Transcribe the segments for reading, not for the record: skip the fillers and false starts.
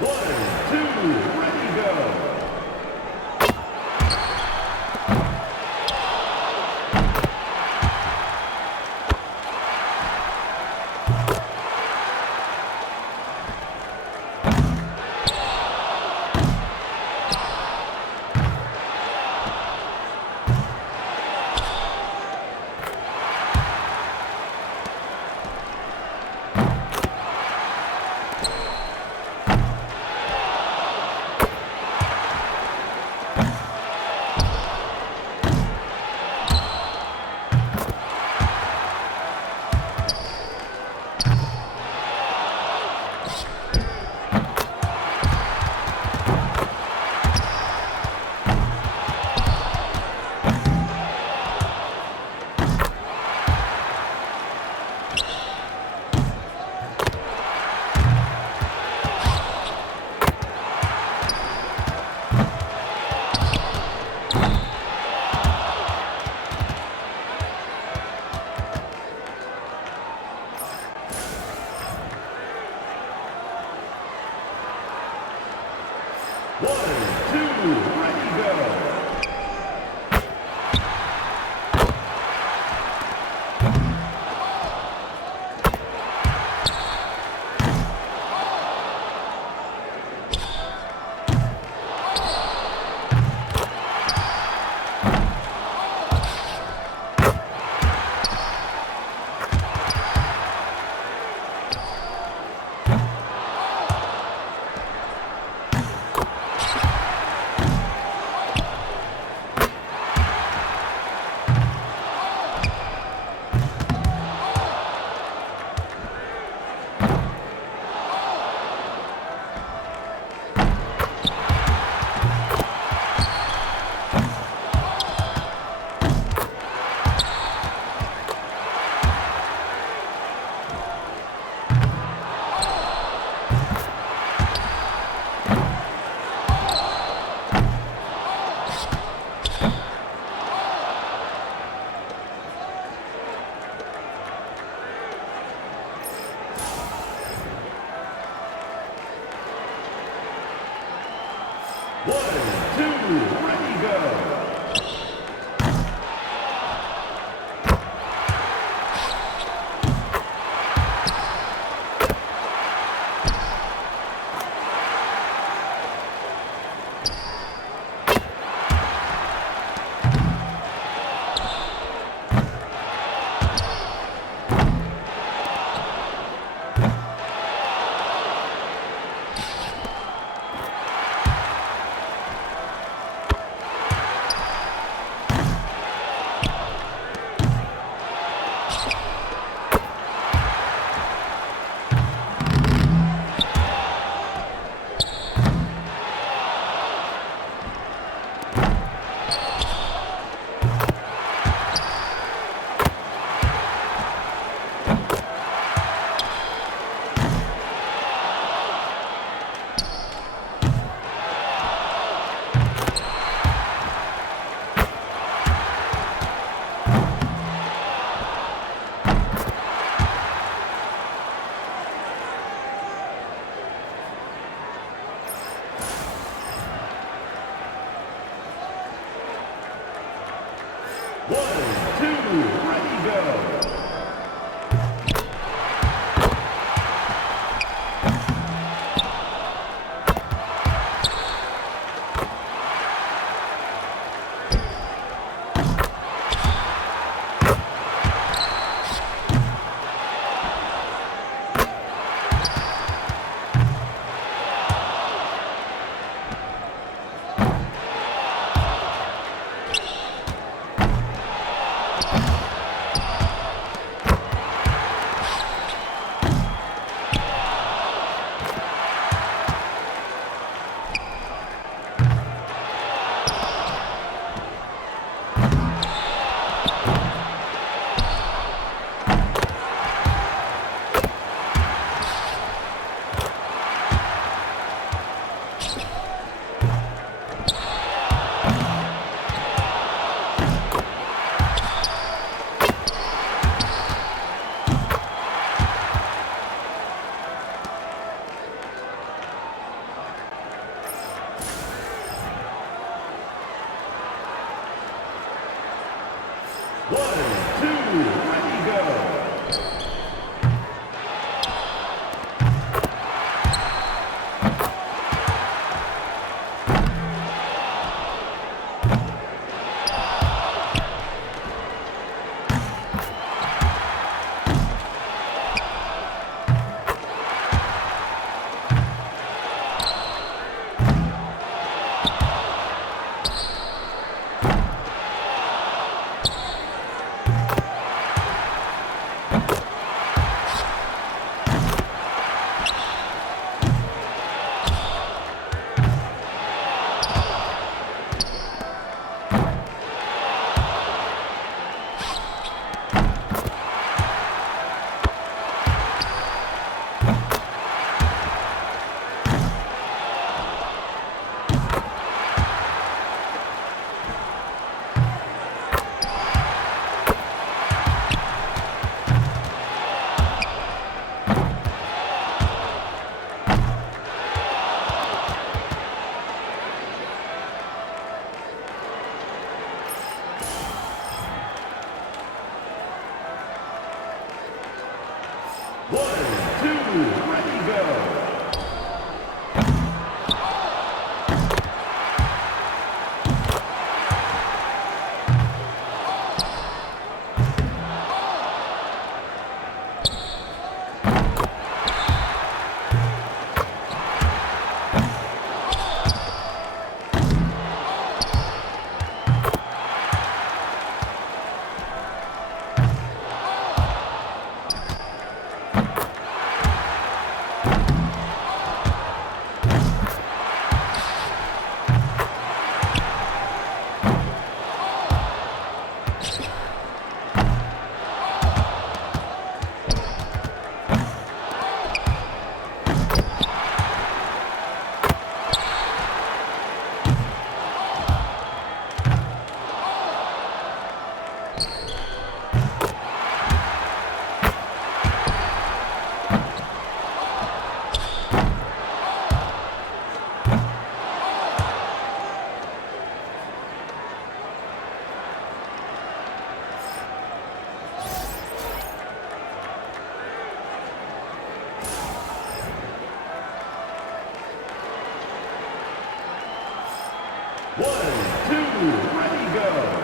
One, two, ready, go. One, two, ready, go. One, two, ready, go. 1, 2, ready, go. One, two, ready, go.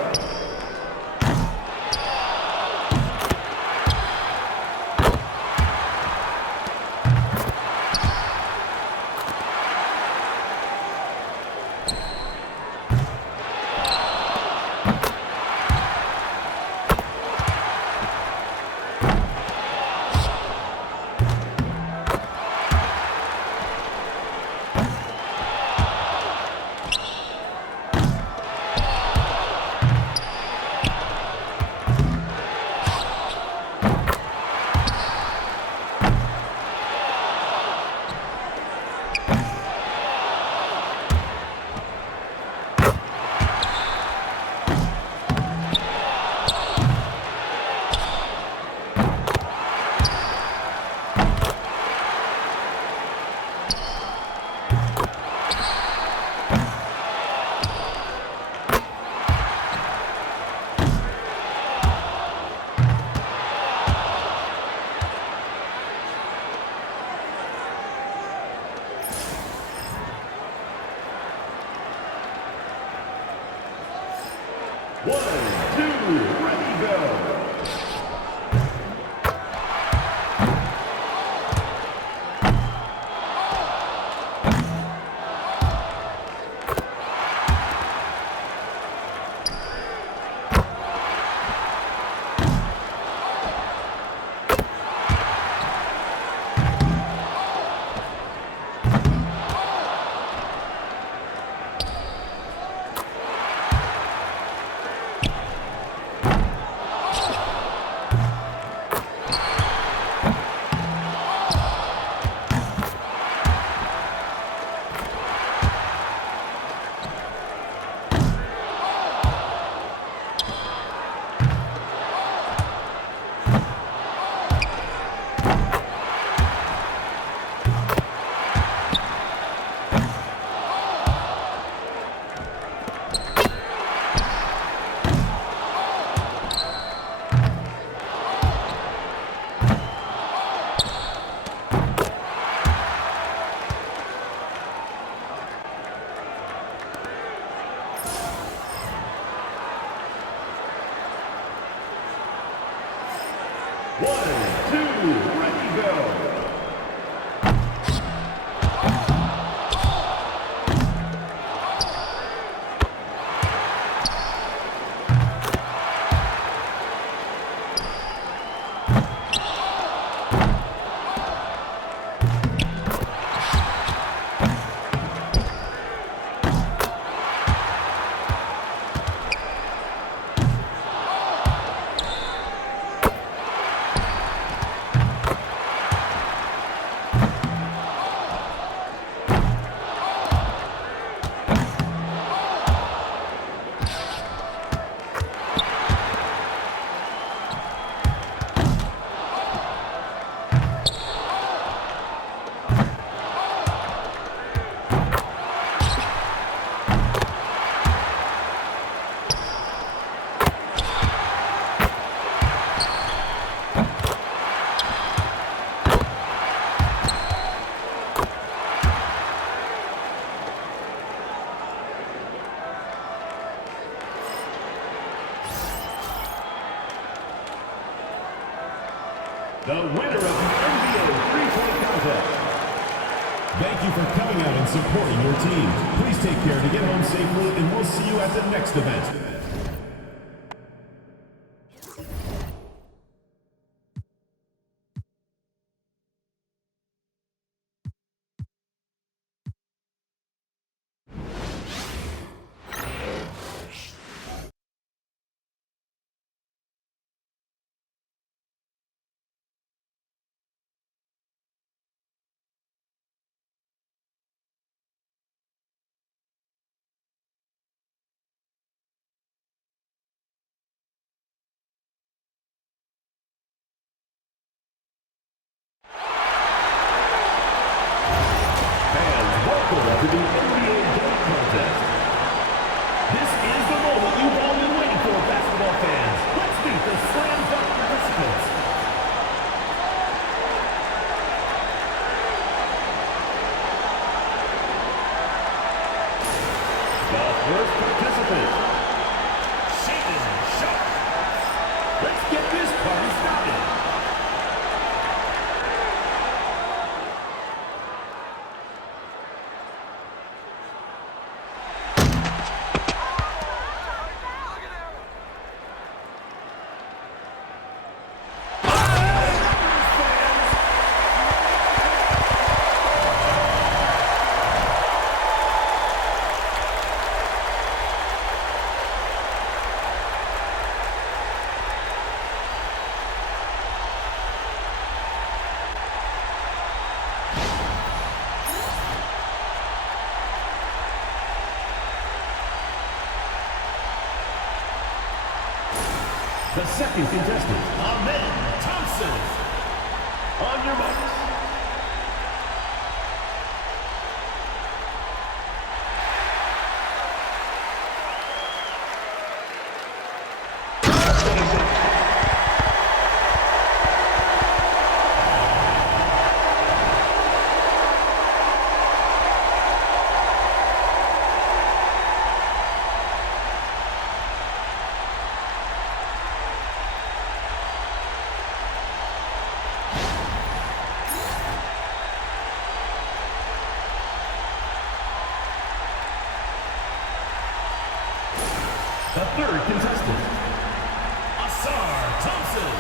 One, two, ready, go. three-point contest. Thank you for coming out and supporting your team. Please take care to get home safely, and we'll see you at the next event. To the NBA dunk contest. This is the moment you've all been waiting for, basketball fans. Let's meet the slam dunk participants. The first participant, Shaden Sharp. Let's get this party started. The second contestant, Ahmed Thompson. On your marks. The third contestant, AllStar Thompson.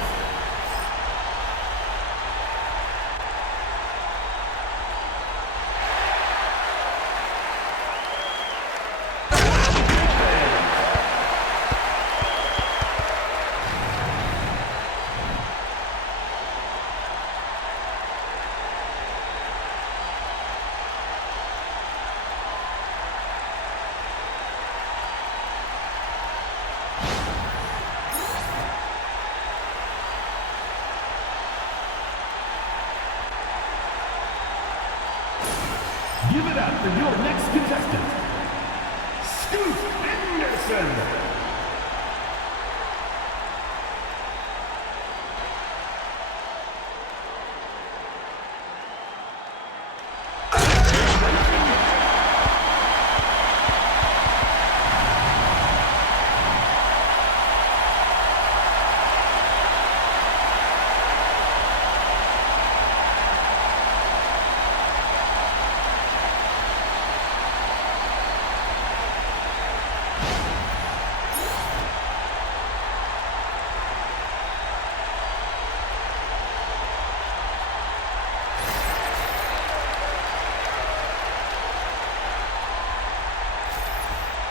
Give it up for your next contestant, Scoot Henderson.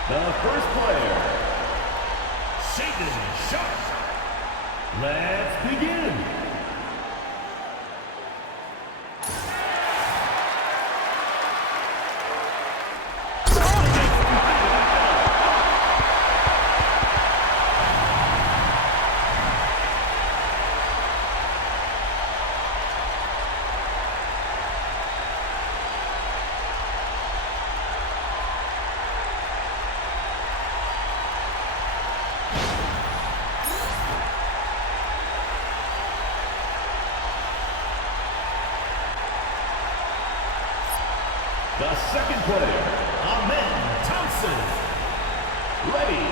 The first player, Shaden Sharp. Let's begin. The second player, Ahmed Thompson. Ready.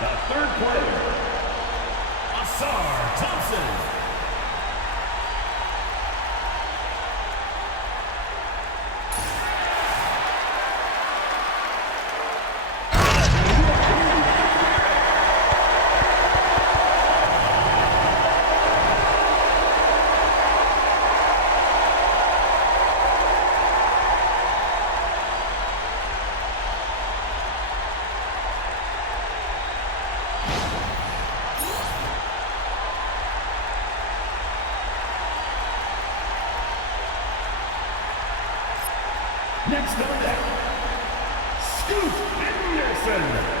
The third player, AllStar Thompson. Next on deck, Scoot Henderson.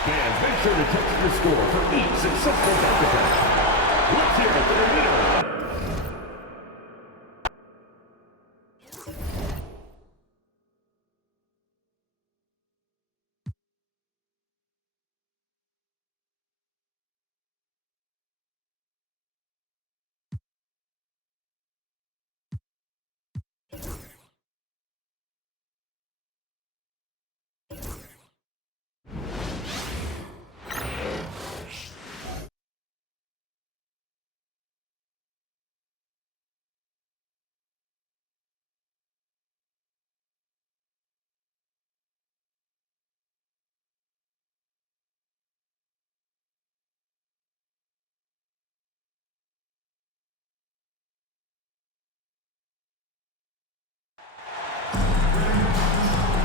Fans, make sure to text your score for each successful contest. Let's hear it for the winner.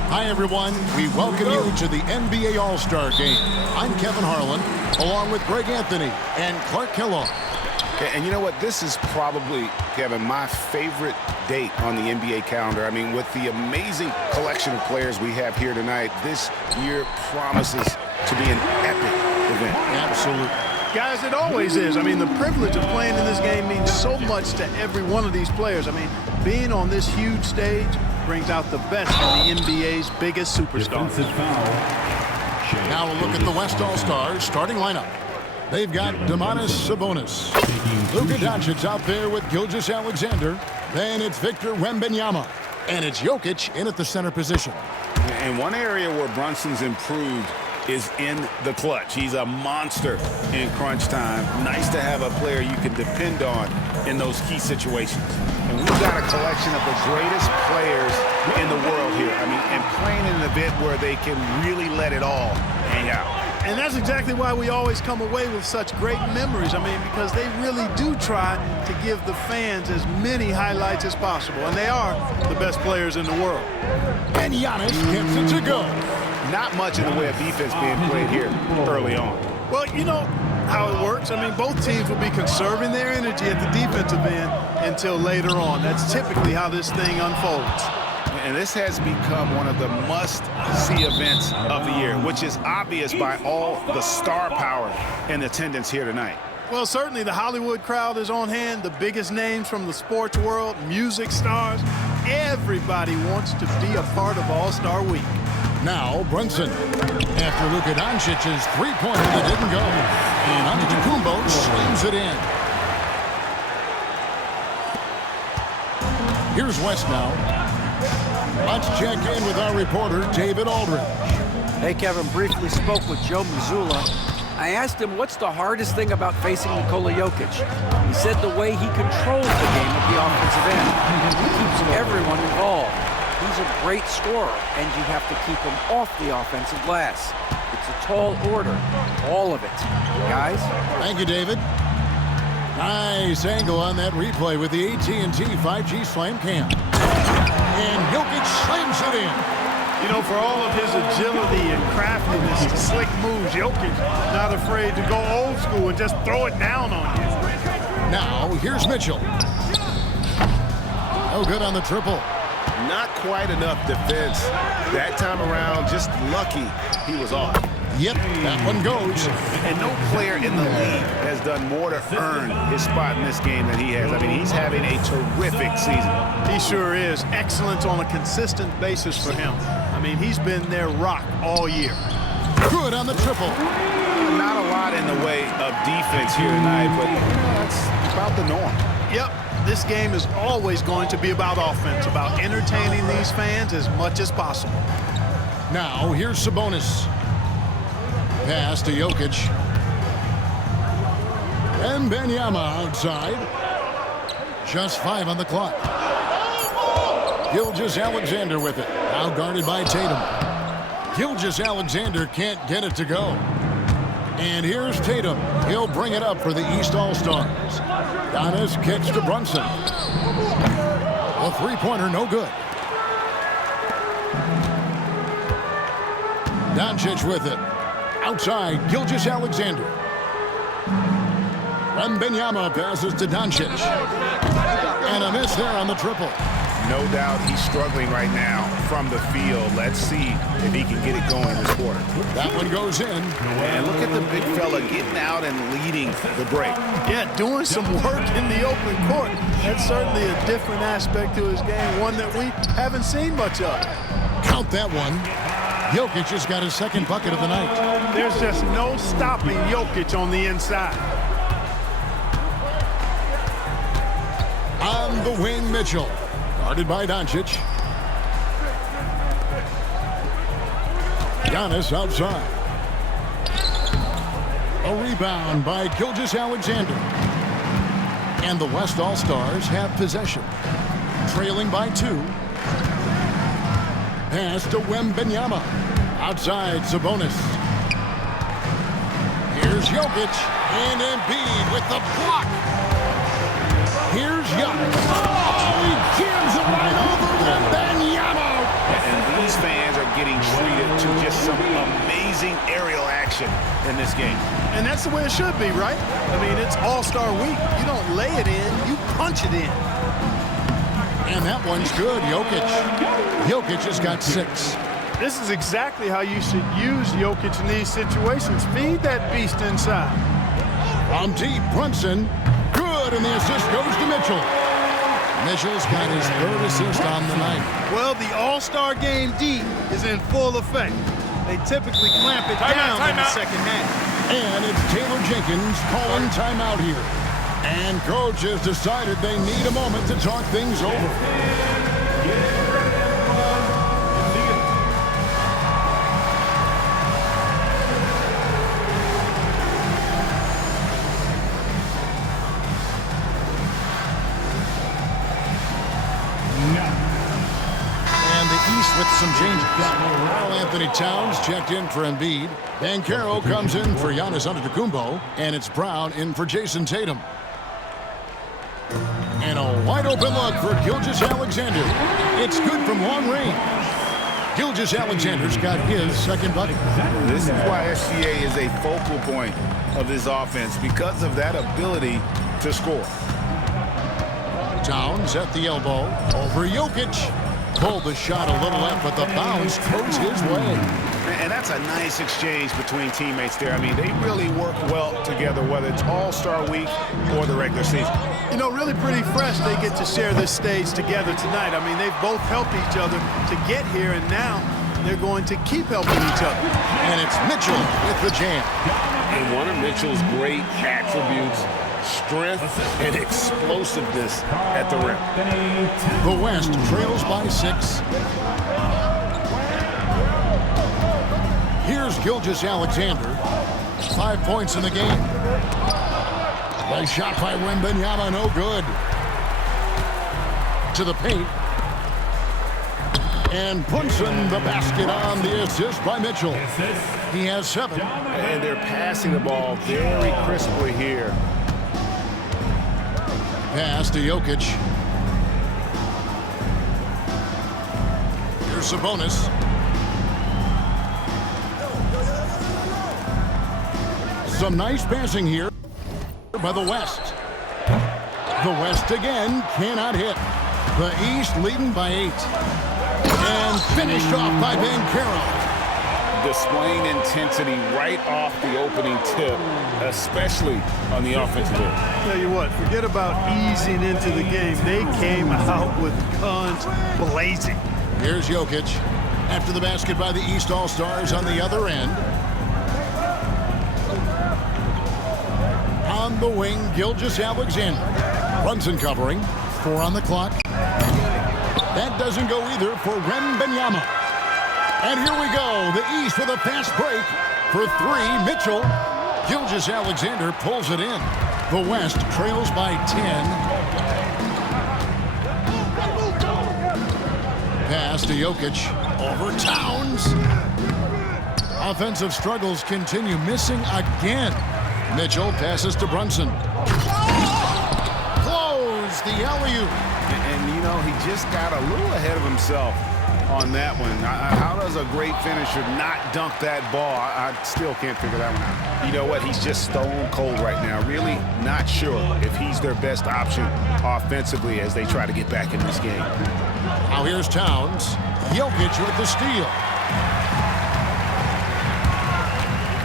Hi, everyone. We welcome you to the NBA All-Star Game. I'm Kevin Harlan, along with Greg Anthony and Clark Kellogg. And you know what? This is probably, Kevin, my favorite date on the NBA calendar. I mean, with the amazing collection of players we have here tonight, this year promises to be an epic event. Absolutely. Guys, it always is. I mean, the privilege of playing in this game means so much to every one of these players. I mean, being on this huge stage brings out the best in the NBA's biggest superstars. Now a look at the West All-Stars starting lineup. They've got Domantas Sabonis. Luka Doncic out there with Gilgeous-Alexander. Then it's Victor Wembanyama. And it's Jokic in at the center position. And one area where Brunson's improved is in the clutch. He's a monster in crunch time. Nice to have a player you can depend on in those key situations. And we've got a collection of the greatest players in the world here. I mean, and playing in an event where they can really let it all hang out. And that's exactly why we always come away with such great memories. I mean, because they really do try to give the fans as many highlights as possible. And they are the best players in the world. And Giannis gets it to go. Not much in the way of defense being played here early on. Well, you know how it works. I mean, both teams will be conserving their energy at the defensive end until later on. That's typically how this thing unfolds. And this has become one of the must-see events of the year, which is obvious by all the star power in attendance here tonight. Well, certainly the Hollywood crowd is on hand, the biggest names from the sports world, music stars. Everybody wants to be a part of All-Star Week. Now Brunson. After Luka Doncic's three-pointer that didn't go. And Antetokounmpo slams it in. Here's West now. Let's check in with our reporter, David Aldridge. Hey, Kevin, briefly spoke with Joe Mazzulla. I asked him what's the hardest thing about facing Nikola Jokic. He said the way he controls the game at the offensive end. He keeps everyone involved. He's a great scorer, and you have to keep him off the offensive glass. It's a tall order, all of it. Guys? Thank you, David. Nice angle on that replay with the AT&T 5G Slam Cam. And Jokic slams it in. You know, for all of his agility and craftiness to slick moves, Jokic not afraid to go old school and just throw it down on you. Now, here's Mitchell. No good on the triple. Not quite enough defense. That time around, just lucky he was off. Yep, that one goes. And no player in the league has done more to earn his spot in this game than he has. I mean, he's having a terrific season. He sure is. Excellence on a consistent basis for him. I mean, he's been their rock all year. Good on the triple. Not a lot in the way of defense here tonight, but that's about the norm. Yep, this game is always going to be about offense, about entertaining these fans as much as possible. Now, here's Sabonis. Pass to Jokic. And Wembanyama outside. Just 5 on the clock. Gilgeous-Alexander with it. Now guarded by Tatum. Gilgeous-Alexander can't get it to go. And here's Tatum. He'll bring it up for the East All-Stars. Giannis kicks to Brunson. A three-pointer, no good. Doncic with it. Outside, Gilgeous-Alexander. Wembanyama passes to Doncic. And a miss there on the triple. No doubt he's struggling right now from the field. Let's see if he can get it going this quarter. That one goes in. And look at the big fella getting out and leading the break. Yeah, doing some work in the open court. That's certainly a different aspect to his game, one that we haven't seen much of. Count that one. Jokic has got his second bucket of the night. There's just no stopping Jokic on the inside. On the wing, Mitchell. Guarded by Doncic. Giannis outside. A rebound by Gilgeous-Alexander. And the West All-Stars have possession. Trailing by 2. Pass to Wembanyama. Outside, Sabonis. Here's Jokic. And Embiid with the block. Here's Giannis. Oh, he jams it right over Wembanyama. And these fans are getting treated to just some amazing aerial action in this game. And that's the way it should be, right? I mean, it's All-Star Week. You don't lay it in, you punch it in. And that one's good, Jokic. Jokic has got 6. This is exactly how you should use Jokic in these situations. Feed that beast inside. From deep, Brunson. Good, and the assist goes to Mitchell. Mitchell's got his 3rd assist on the night. Well, the All-Star Game D is in full effect. They typically clamp it down in the second half. And it's Taylor Jenkins calling timeout here. And coach has decided they need a moment to talk things over. With some changes. Carl Anthony Towns checked in for Embiid. Banchero comes in for Giannis Antetokounmpo. And it's Brown in for Jason Tatum. And a wide open look for Gilgeous-Alexander. It's good from long range. Gilgeous-Alexander's got his 2nd bucket. This is why SGA is a focal point of this offense, because of that ability to score. Towns at the elbow. Over Jokic. Pulled the shot a little left, but the bounce goes his way. And that's a nice exchange between teammates there. I mean, they really work well together, whether it's All-Star Week or the regular season. You know, really pretty fresh they get to share this stage together tonight. I mean, they've both helped each other to get here, and now they're going to keep helping each other. And it's Mitchell with the jam. And one of Mitchell's great attributes, strength and explosiveness at the rim. The West trails by 6. Here's Gilgeous-Alexander. 5 points in the game. Nice shot by Wembanyama, no good. To the paint. And Brunson the basket on the assist by Mitchell. He has 7. And they're passing the ball very crisply here. Pass to Jokic. Here's Sabonis. Some nice passing here by the West. The West again cannot hit. The East leading by 8. And finished off by Banchero. Displaying intensity right off the opening tip, especially on the offensive end. Tell you what, forget about easing into the game. They came out with guns blazing. Here's Jokic. After the basket by the East All-Stars on the other end. On the wing, Gilgeous-Alexander. Brunson covering. 4 on the clock. That doesn't go either for Wembanyama. And here we go. The East with a fast break for 3. Mitchell. Gilgeous-Alexander pulls it in. The West trails by 10. Pass to Jokic. Over Towns. Offensive struggles continue. Missing again. Mitchell passes to Brunson. Close the alley-oop. And, you know, he just got a little ahead of himself on that one. How does a great finisher not dunk that ball? I still can't figure that one out. You know what? He's just stone cold right now. Really not sure if he's their best option offensively as they try to get back in this game. Now here's Towns. Jokic with the steal.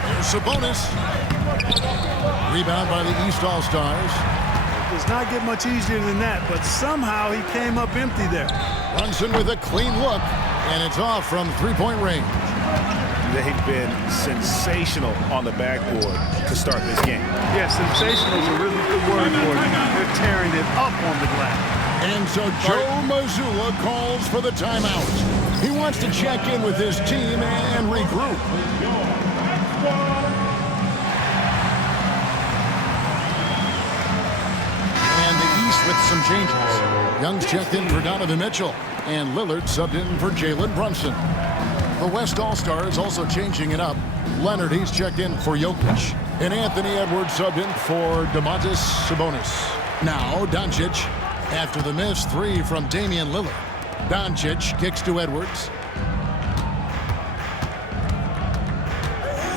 Here's Sabonis. Rebound by the East All-Stars. It does not get much easier than that, but somehow he came up empty there. Brunson with a clean look, and it's off from three-point range. They've been sensational on the backboard to start this game. Yeah, sensational is a really good word for it. They're tearing it up on the glass. And so Joe Mazzulla calls for the timeout. He wants to check in with his team and regroup. And the East with some changes. Young's checked in for Donovan Mitchell, and Lillard subbed in for Jalen Brunson. The West All-Stars also changing it up. Leonard, he's checked in for Jokic. And Anthony Edwards subbed in for Domantas Sabonis. Now Doncic, after the missed 3 from Damian Lillard. Doncic kicks to Edwards.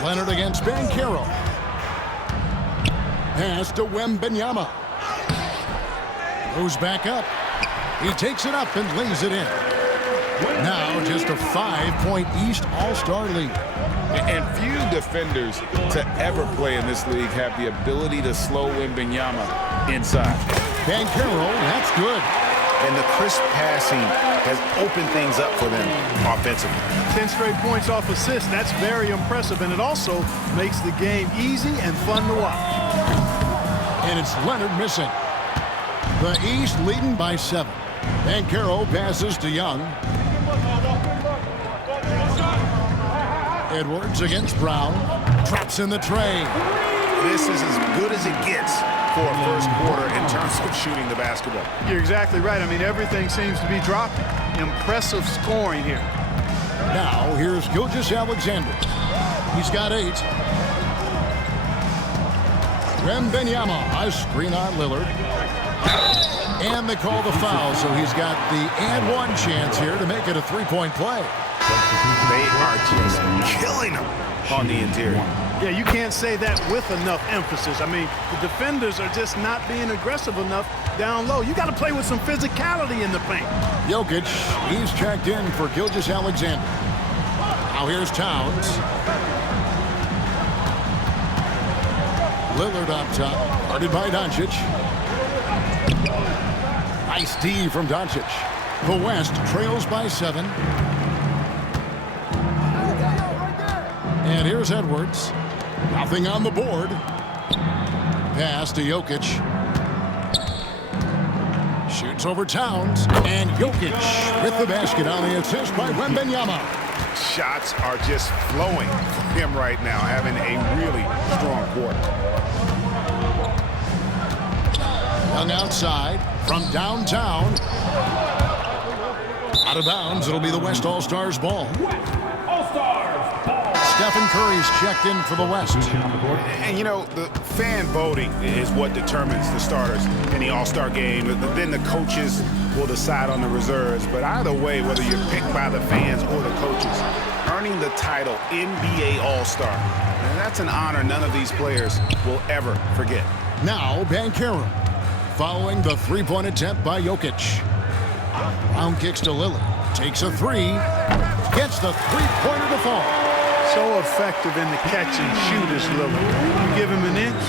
Leonard against Banchero. Pass to Wembanyama. Goes back up. He takes it up and lays it in. Now just a 5-point East All-Star lead. And few defenders to ever play in this league have the ability to slow Wembanyama inside. Banchero, that's good. And the crisp passing has opened things up for them offensively. 10 straight points off assists. That's very impressive, and it also makes the game easy and fun to watch. And it's Leonard missing. The East leading by 7. Banchero passes to Young. Edwards against Brown. Drops in the tray. This is as good as it gets for a first quarter in terms of shooting the basketball. You're exactly right. I mean, everything seems to be dropping. Impressive scoring here. Now, here's Gilgeous-Alexander. He's got 8. Wembanyama, a screen on Lillard. And they call the foul, so he's got the and one chance here to make it a 3-point play. They are just killing them on the interior. Yeah, you can't say that with enough emphasis. I mean, the defenders are just not being aggressive enough down low. You got to play with some physicality in the paint. Jokic, he's checked in for Gilgeous-Alexander. Now here's Towns. Lillard up top, guarded by Doncic. Nice D from Doncic. The West trails by 7. And here's Edwards. Nothing on the board. Pass to Jokic. Shoots over Towns. And Jokic with the basket on the assist by Wembanyama. Shots are just flowing for him right now, having a really strong quarter. Young outside from downtown. Out of bounds, it'll be the West All-Stars ball. Stephen Curry's checked in for the West. And, you know, the fan voting is what determines the starters in the All-Star game. Then the coaches will decide on the reserves. But either way, whether you're picked by the fans or the coaches, earning the title NBA All-Star, and that's an honor none of these players will ever forget. Now, Banchero, following the 3-point attempt by Jokic. Brown kicks to Lillard. Takes a three. Gets the three-pointer to fall. So effective in the catch and shoot is Lillard. You give him an inch,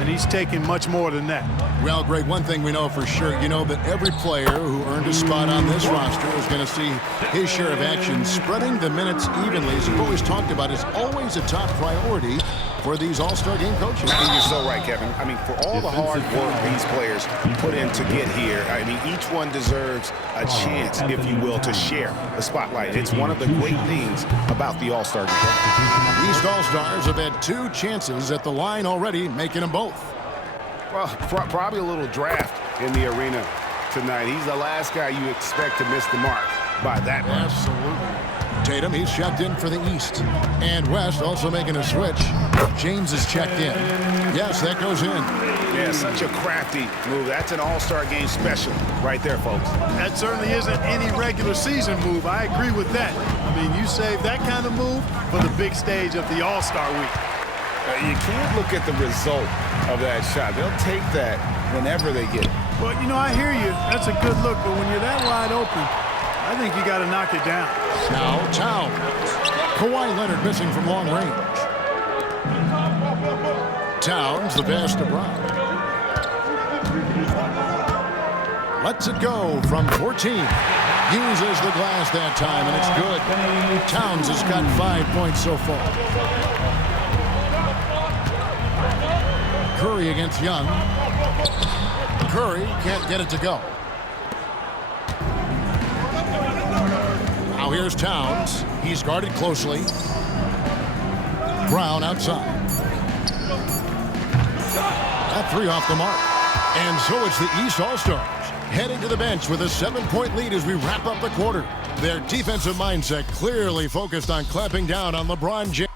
and he's taking much more than that. Well, Greg, one thing we know for sure, you know that every player who earned a spot on this roster is going to see his share of action. Spreading the minutes evenly, as you've always talked about, is always a top priority for these All-Star Game coaches. And you're so right, Kevin. I mean, for all the hard work these players put in to get here, I mean, each one deserves a chance, if you will, to share the spotlight. It's one of the great things about the All-Star Game. These All-Stars have had 2 chances at the line already, making them both. Well, probably a little draft in the arena tonight. He's the last guy you expect to miss the mark by that much. Absolutely. Tatum, he's checked in for the East. And West also making a switch. James is checked in. Yes, that goes in. Yeah, such a crafty move. That's an All-Star Game special right there, folks. That certainly isn't any regular season move. I agree with that. I mean, you save that kind of move for the big stage of the All-Star week. You can't look at the result of that shot. They'll take that whenever they get it. Well, you know, I hear you. That's a good look, but when you're that wide open, I think you got to knock it down. Now Towns. Kawhi Leonard missing from long range. Towns, the pass to Brown. Lets it go from 14. Uses the glass that time, and it's good. Towns has got 5 points so far. Curry against Young. Curry can't get it to go. Now here's Towns. He's guarded closely. Brown outside. That three off the mark. And so it's the East All-Stars heading to the bench with a 7-point lead as we wrap up the quarter. Their defensive mindset clearly focused on clamping down on LeBron James.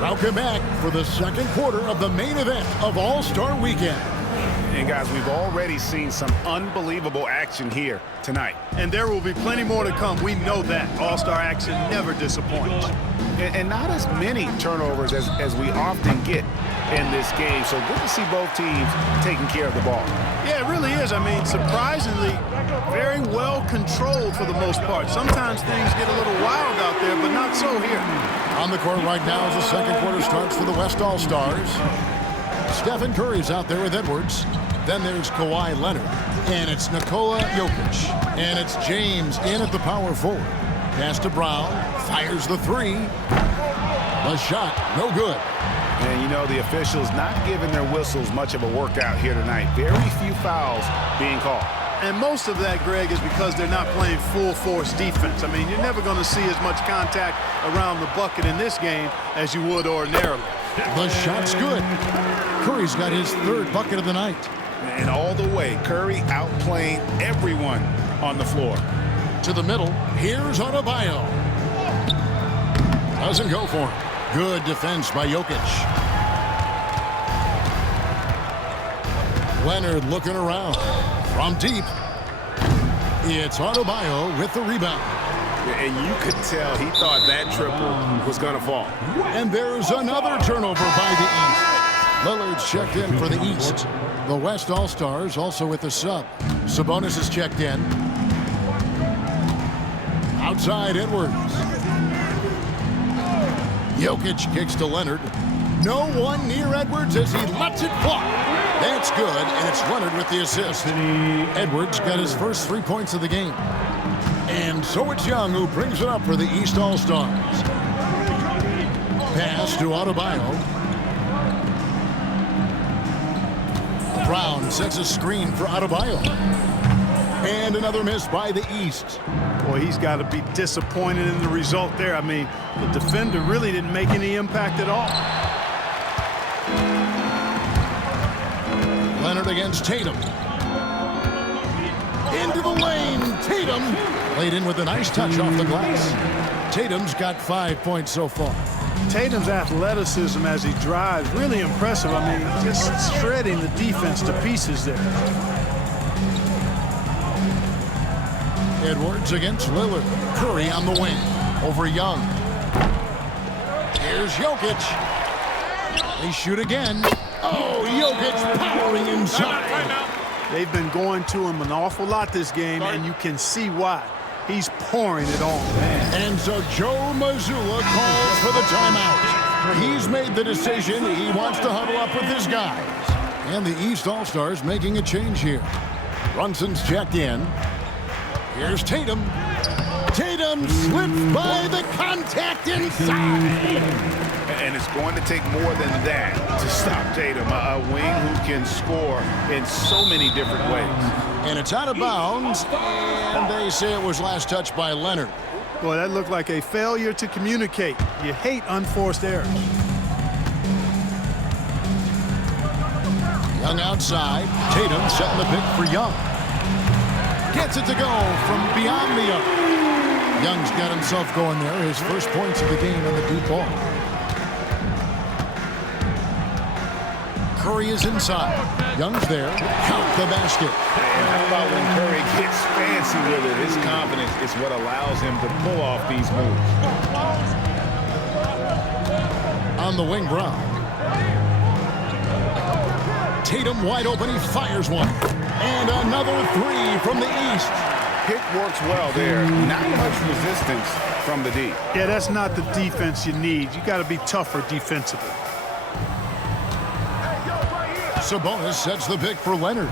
Welcome back for the second quarter of the main event of All-Star Weekend. And guys, we've already seen some unbelievable action here tonight. And there will be plenty more to come. We know that. All-Star action never disappoints. And not as many turnovers as we often get in this game. So good to see both teams taking care of the ball. Yeah, it really is. I mean, surprisingly, very well controlled for the most part. Sometimes things get a little wild out there, but not so here. On the court right now as the second quarter starts for the West All-Stars. Stephen Curry's out there with Edwards. Then there's Kawhi Leonard. And it's Nikola Jokic. And it's James in at the power forward. Pass to Brown. Fires the three. The shot, no good. And you know, the officials not giving their whistles much of a workout here tonight. Very few fouls being called. And most of that, Greg, is because they're not playing full-force defense. I mean, you're never going to see as much contact around the bucket in this game as you would ordinarily. The shot's good. Curry's got his 3rd bucket of the night. And all the way, Curry outplaying everyone on the floor. To the middle, here's Adebayo. Doesn't go for him. Good defense by Jokic. Leonard looking around. From deep, it's Adebayo with the rebound. And you could tell he thought that triple was going to fall. And there's another turnover by the East. Lillard's checked in for the East. The West All-Stars also with the sub. Sabonis is checked in. Outside Edwards. Jokic kicks to Leonard. No one near Edwards as he lets it fly. That's good, and it's Leonard with the assist. Edwards got his first 3 points of the game. And so it's Young who brings it up for the East All-Stars. Pass to Adebayo. Brown sets a screen for Adebayo. And another miss by the East. Boy, he's got to be disappointed in the result there. I mean, the defender really didn't make any impact at all. Leonard against Tatum. Into the lane, Tatum. Laid in with a nice touch off the glass. Tatum's got 5 points so far. Tatum's athleticism as he drives, really impressive. I mean, just shredding the defense to pieces there. Edwards against Lillard. Curry on the wing. Over Young. Here's Jokic. They shoot again. Oh, Jokic powering inside. They've been going to him an awful lot this game, and you can see why. He's pouring it on. And so Joe Mazzulla calls for the timeout. He's made the decision. He wants to huddle up with his guys. And the East All-Stars making a change here. Brunson's checked in. Here's Tatum. Tatum slipped by the contact inside. And it's going to take more than that to stop Tatum, a wing who can score in so many different ways. And it's out of bounds, and they say it was last touched by Leonard. Boy, that looked like a failure to communicate. You hate unforced errors. Young outside. Tatum setting the pick for Young. Gets it to go from beyond the arc. Young's got himself going there. His first points of the game on the deep ball. Curry is inside. Young's there. Count the basket. And how about when Curry gets fancy with it? His confidence is what allows him to pull off these moves. On the wing, Brown. Tatum wide open. He fires one. And another three from the east. Pick works well there. Not much resistance from the D. Yeah, that's not the defense you need. You got to be tougher defensively. Sabonis sets the pick for Leonard.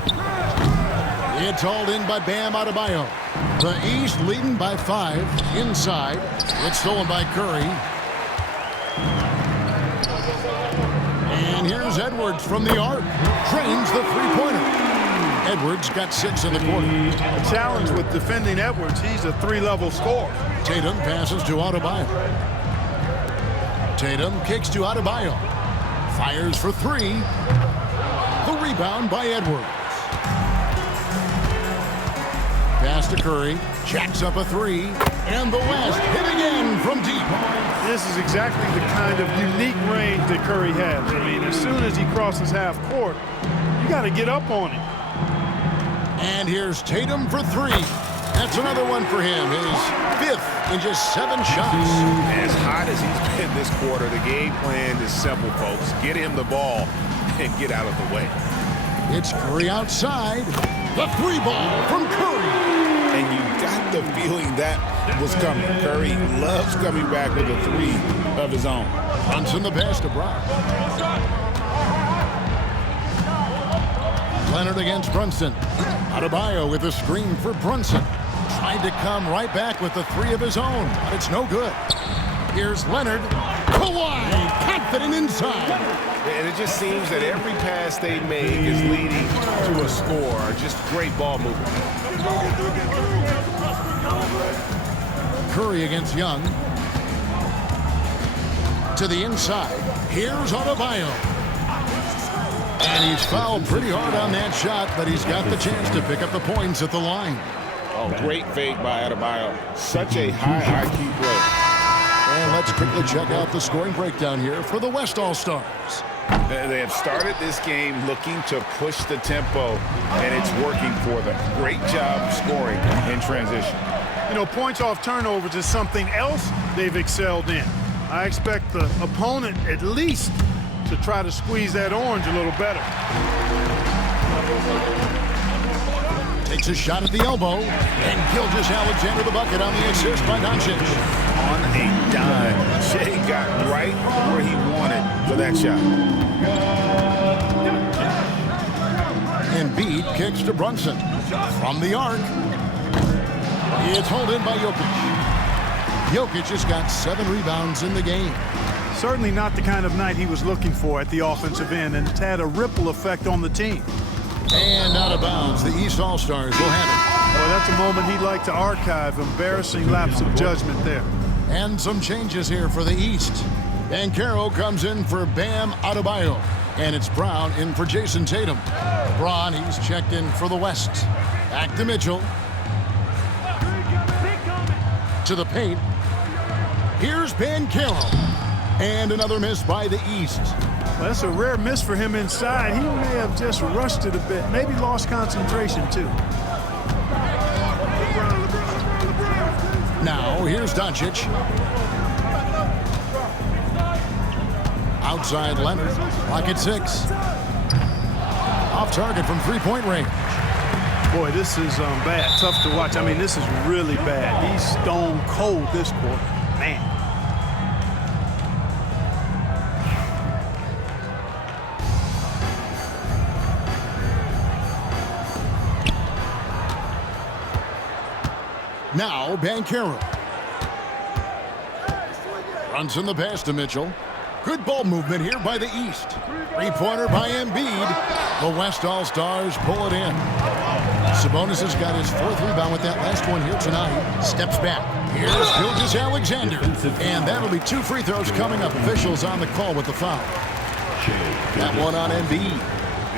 It's hauled in by Bam Adebayo. The East leading by 5. Inside. It's stolen by Curry. And here's Edwards from the arc. Drains the three-pointer. Edwards got 6 in the quarter. The challenge with defending Edwards, he's a 3-level scorer. Tatum passes to Adebayo. Tatum kicks to Adebayo. Fires for 3. The rebound by Edwards. Pass to Curry. Jacks up a 3. And the West hit again from deep. This is exactly the kind of unique range that Curry has. I mean, as soon as he crosses half court, you got to get up on him. And here's Tatum for 3. That's another one for him. His 5th in just 7 shots. As hot as he's been this quarter, the game plan is simple, folks. Get him the ball and get out of the way. It's Curry outside. The 3 ball from Curry. And you got the feeling that was coming. Curry loves coming back with a 3 of his own. Brunson the pass to Brown. Leonard against Brunson. Adebayo with a screen for Brunson. Tried to come right back with the 3 of his own, but it's no good. Here's Leonard. Kawhi, confident inside. And it just seems that every pass they make is leading to a score. Just great ball movement. Curry against Young. To the inside. Here's Adebayo. And he's fouled pretty hard on that shot, but he's got the chance to pick up the points at the line. Oh, great fake by Adebayo. Such a high IQ play. And let's quickly check out the scoring breakdown here for the West All-Stars. They have started this game looking to push the tempo, and it's working for them. Great job scoring in transition. You know, points off turnovers is something else they've excelled in. I expect the opponent at least to try to squeeze that orange a little better. Takes a shot at the elbow, and Gilgeous-Alexander the bucket on the assist by Doncic. On a dime, Shea got right where he wanted for that shot. Embiid kicks to Brunson. From the arc. It's hauled in by Jokic. Jokic has got 7 rebounds in the game. Certainly not the kind of night he was looking for at the offensive end, and it's had a ripple effect on the team. And out of bounds, the East All-Stars will have it. Well, that's a moment he'd like to archive. Embarrassing lapse of judgment there. And some changes here for the East. Banchero comes in for Bam Adebayo. And it's Brown in for Jason Tatum. Braun, he's checked in for the West. Back to Mitchell. To the paint. Here's Banchero. And another miss by the East. Well, that's a rare miss for him inside. He may have just rushed it a bit. Maybe lost concentration, too. Now, here's Doncic. Outside Leonard. Clock at 6. Off target from three-point range. Boy, this is bad. Tough to watch. I mean, this is really bad. He's stone cold this quarter. Man. Now, Banchero. Runs in the pass to Mitchell. Good ball movement here by the East. Three-pointer by Embiid. The West All-Stars pull it in. Sabonis has got his fourth rebound with that last one here tonight. Steps back. Here's Gilgeous-Alexander. And that'll be 2 free throws coming up. Officials on the call with the foul. That one on Embiid.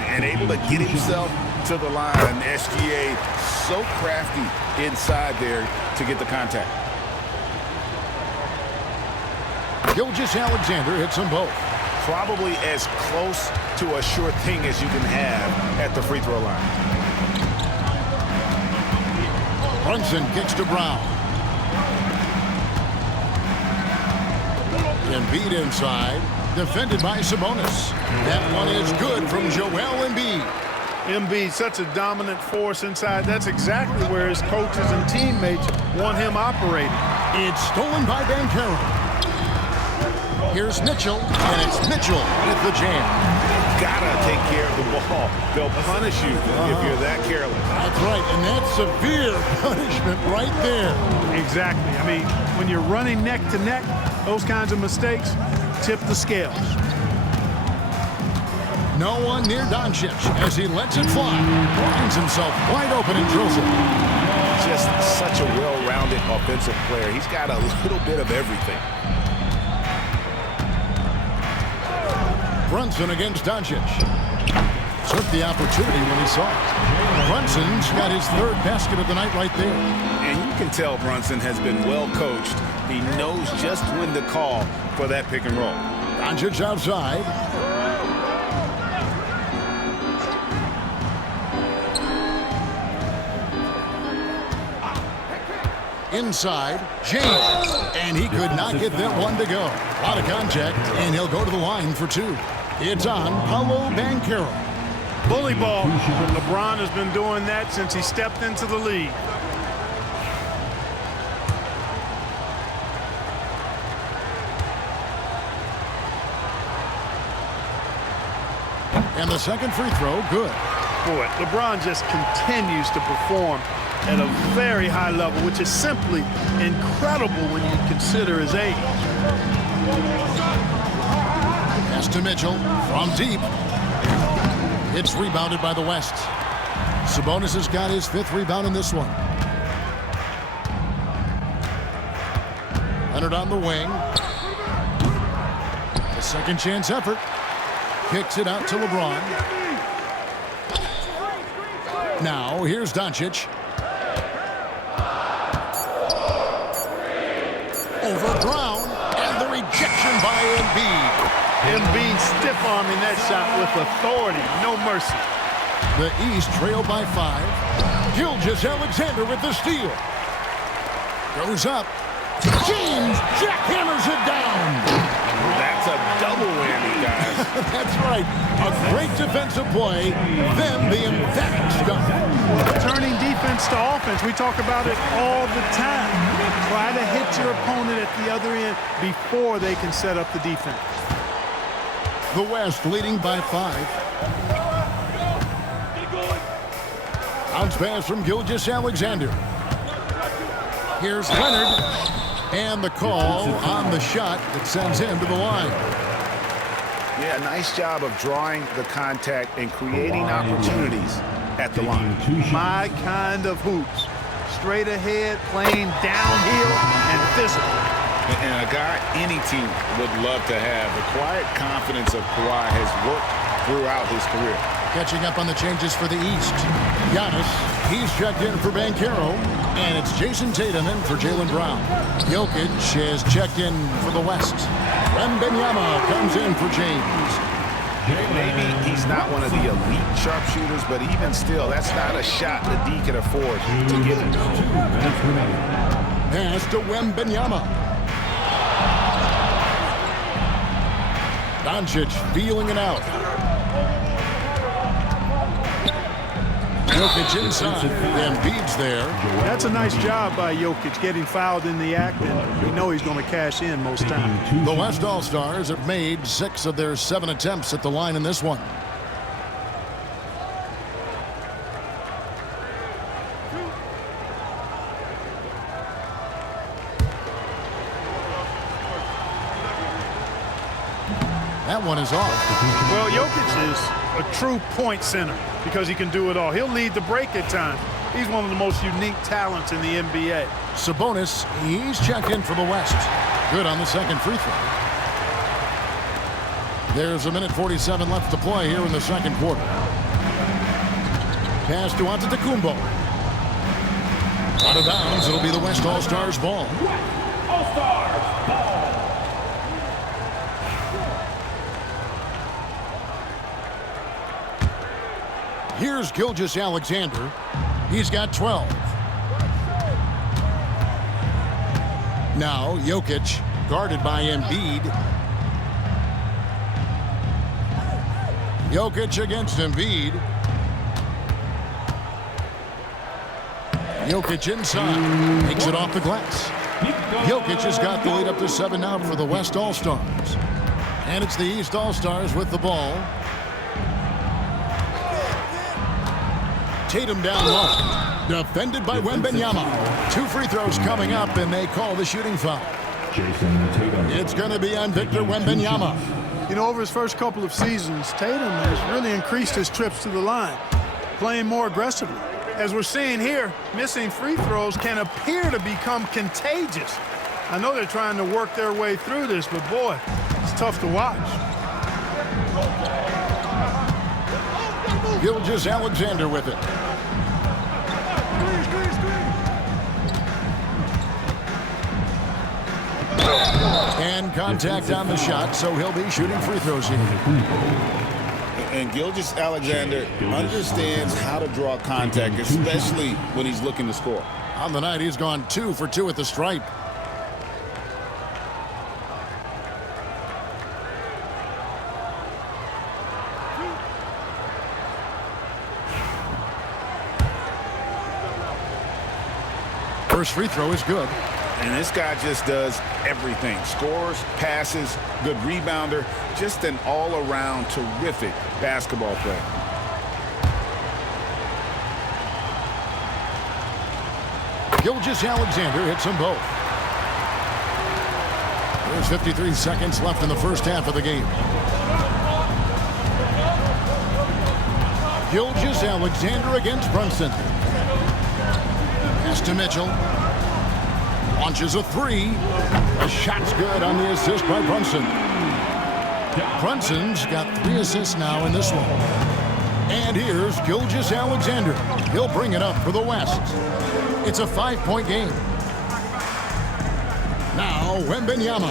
And able to get himself to the line. SGA so crafty inside there to get the contact. Gilgeous-Alexander hits them both. Probably as close to a sure thing as you can have at the free throw line. Brunson kicks to Brown. Embiid inside. Defended by Sabonis. That one is good from Joel Embiid. Embiid, such a dominant force inside. That's exactly where his coaches and teammates want him operating. It's stolen by Banchero. Here's Mitchell, and it's Mitchell with the jam. Gotta take care of the ball. They'll punish you if you're that careless. That's right, and that's severe punishment right there. Exactly. I mean, when you're running neck to neck, those kinds of mistakes tip the scales. No one near Doncic as he lets it fly. Finds himself wide open and drills it. Just such a well-rounded offensive player. He's got a little bit of everything. Brunson against Doncic. Took the opportunity when he saw it. Brunson's got his third basket of the night right there. And you can tell Brunson has been well coached. He knows just when to call for that pick and roll. Doncic outside. Inside, James. And he could not get that one to go. A lot of contact, and he'll go to the line for 2. It's on Paolo Banchero. Bully ball. LeBron has been doing that since he stepped into the league. And the second free throw, good. Boy, LeBron just continues to perform at a very high level, which is simply incredible when you consider his age. Pass to Mitchell from deep. It's rebounded by the West. Sabonis has got his 5th rebound in this one. Leonard on the wing. A second chance effort. Kicks it out to LeBron. Now here's Doncic. Over Brown, and the rejection by Embiid. Embiid stiff-arming that shot with authority, no mercy. The East trailed by 5. Gilgeous-Alexander with the steal. Goes up. James jackhammers it down. That's a double whammy, guys. That's right. A great defensive play, then the emphatic stuff. Turning defense to offense, we talk about it all the time. Try to hit your opponent at the other end before they can set up the defense. The West leading by 5. Bounce pass from Gilgeous-Alexander. Here's Leonard. And the call on the shot that sends him to the line. Yeah, nice job of drawing the contact and creating opportunities at the line. My kind of hoops. Straight ahead, playing downhill, and physical. And a guy any team would love to have. The quiet confidence of Kawhi has worked throughout his career. Catching up on the changes for the East. Giannis, he's checked in for Banchero. And it's Jason Tatum in for Jaylen Brown. Jokic has checked in for the West. Wembanyama comes in for James. Maybe he's not one of the elite sharpshooters, but even still, that's not a shot the D can afford to give him. Pass to Wembanyama. Doncic feeling it out. Jokic inside. Embiid's there. That's a nice job by Jokic getting fouled in the act, and we know he's going to cash in most times. The West All-Stars have made 6 of their 7 attempts at the line in this one. That one is off. Well, Jokic is a true point center because he can do it all. He'll lead the break at times. He's one of the most unique talents in the NBA. Sabonis, he's checked in for the West. Good on the second free throw. There's a minute 47 left to play here in the second quarter. Pass to Antetokounmpo. Out of bounds, it'll be the West All-Stars ball. All-Stars ball. Here's Gilgeous-Alexander. He's got 12. Now Jokic, guarded by Embiid. Jokic against Embiid. Jokic inside. Takes it off the glass. Jokic has got the lead up to 7 now for the West All-Stars. And it's the East All-Stars with the ball. Tatum down low. Defended by Wembanyama. 2 free throws coming up, and they call the shooting foul. It's going to be on Victor Wembanyama. You know, over his first couple of seasons, Tatum has really increased his trips to the line, playing more aggressively. As we're seeing here, missing free throws can appear to become contagious. I know they're trying to work their way through this, but boy, it's tough to watch. Gilgeous-Alexander with it. And contact on the shot, so he'll be shooting free throws here. And Gilgeous-Alexander understands how to draw contact, especially when he's looking to score. On the night, he's gone 2 for 2 at the stripe. First free throw is good. And this guy just does everything. Scores, passes, good rebounder, just an all-around terrific basketball player. Gilgeous-Alexander hits them both. There's 53 seconds left in the first half of the game. Gilgeous-Alexander against Brunson. Pass to Mitchell. Launches a 3. A shot's good on the assist by Brunson. Brunson's got 3 assists now in this one. And here's Gilgeous-Alexander. He'll bring it up for the West. It's a 5-point game. Now Wembanyama.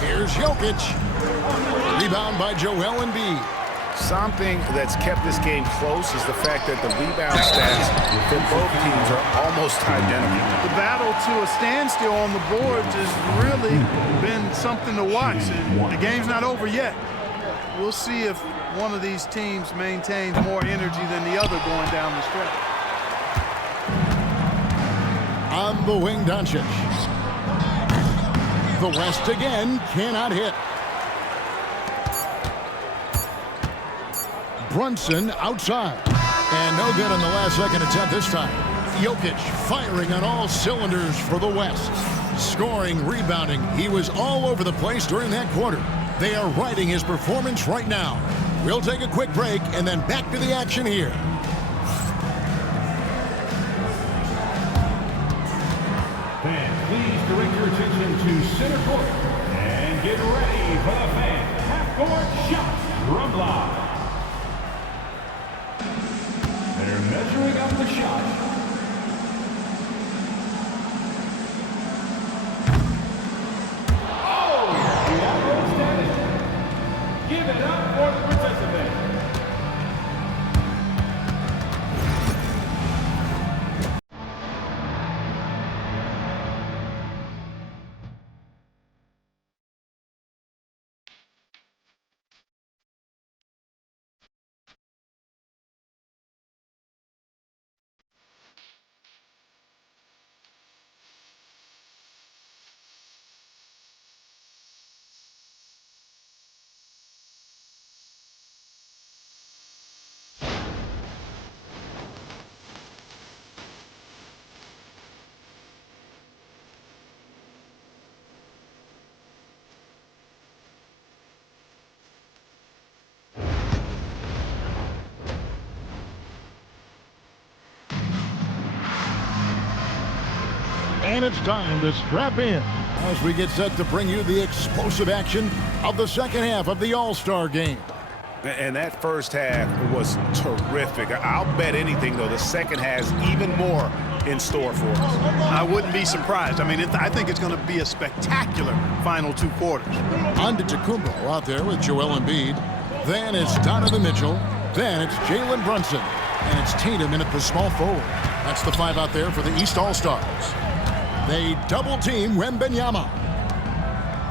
Here's Jokic. Rebound by Joel Embiid. Something that's kept this game close is the fact that the rebound stats for both teams are almost identical. The battle to a standstill on the boards has really been something to watch. And the game's not over yet. We'll see if one of these teams maintains more energy than the other going down the stretch. On the wing, Doncic. The West again cannot hit. Brunson outside. And no good on the last second attempt this time. Jokic firing on all cylinders for the West. Scoring, rebounding. He was all over the place during that quarter. They are riding his performance right now. We'll take a quick break and then back to the action here. Fans, please direct your attention to center court and get ready for the fan half-court shot drum line. They're measuring up the shot. Give it up for the And it's time to strap in. As we get set to bring you the explosive action of the second half of the All-Star Game. And that first half was terrific. I'll bet anything, though, the second has even more in store for us. I wouldn't be surprised. I mean, I think it's going to be a spectacular final 2 quarters. Antetokounmpo out there with Joel Embiid. Then it's Donovan Mitchell. Then it's Jalen Brunson. And it's Tatum in at the small forward. That's the 5 out there for the East All-Stars. They double-team Wembanyama.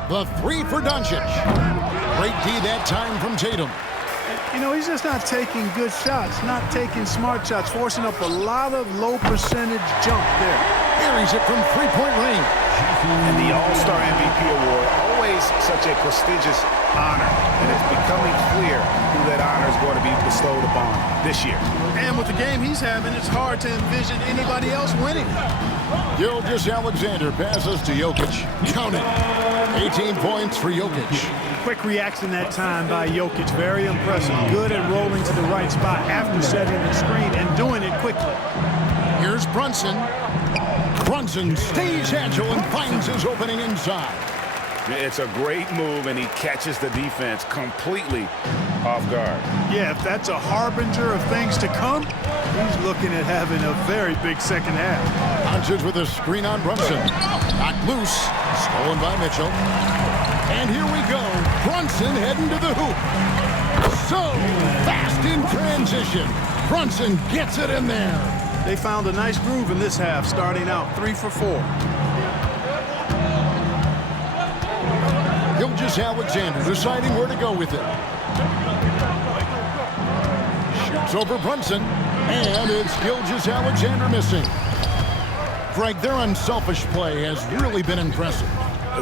The 3 for Doncic. Great D that time from Tatum. You know, he's just not taking good shots, not taking smart shots, forcing up a lot of low-percentage jump there. Carries it from three-point range. And the All-Star MVP award, always such a prestigious honor. And it's becoming clear who that honor is going to be bestowed upon this year. And with the game he's having, it's hard to envision anybody else winning. Gilgeous-Alexander passes to Jokic. Count it. 18 points for Jokic. Quick reaction that time by Jokic. Very impressive. Good at rolling to the right spot after setting the screen and doing it quickly. Here's Brunson. Brunson stays agile and finds his opening inside. It's a great move, and he catches the defense completely off guard. Yeah, if that's a harbinger of things to come, he's looking at having a very big second half. Doncic with a screen on Brunson. Knocked loose. Stolen by Mitchell. And here we go. Brunson heading to the hoop. So fast in transition. Brunson gets it in there. They found a nice groove in this half, starting out 3 for 4. Gilgeous-Alexander deciding where to go with it. Shoots over Brunson. And it's Gilgeous-Alexander missing. Greg, their unselfish play has really been impressive.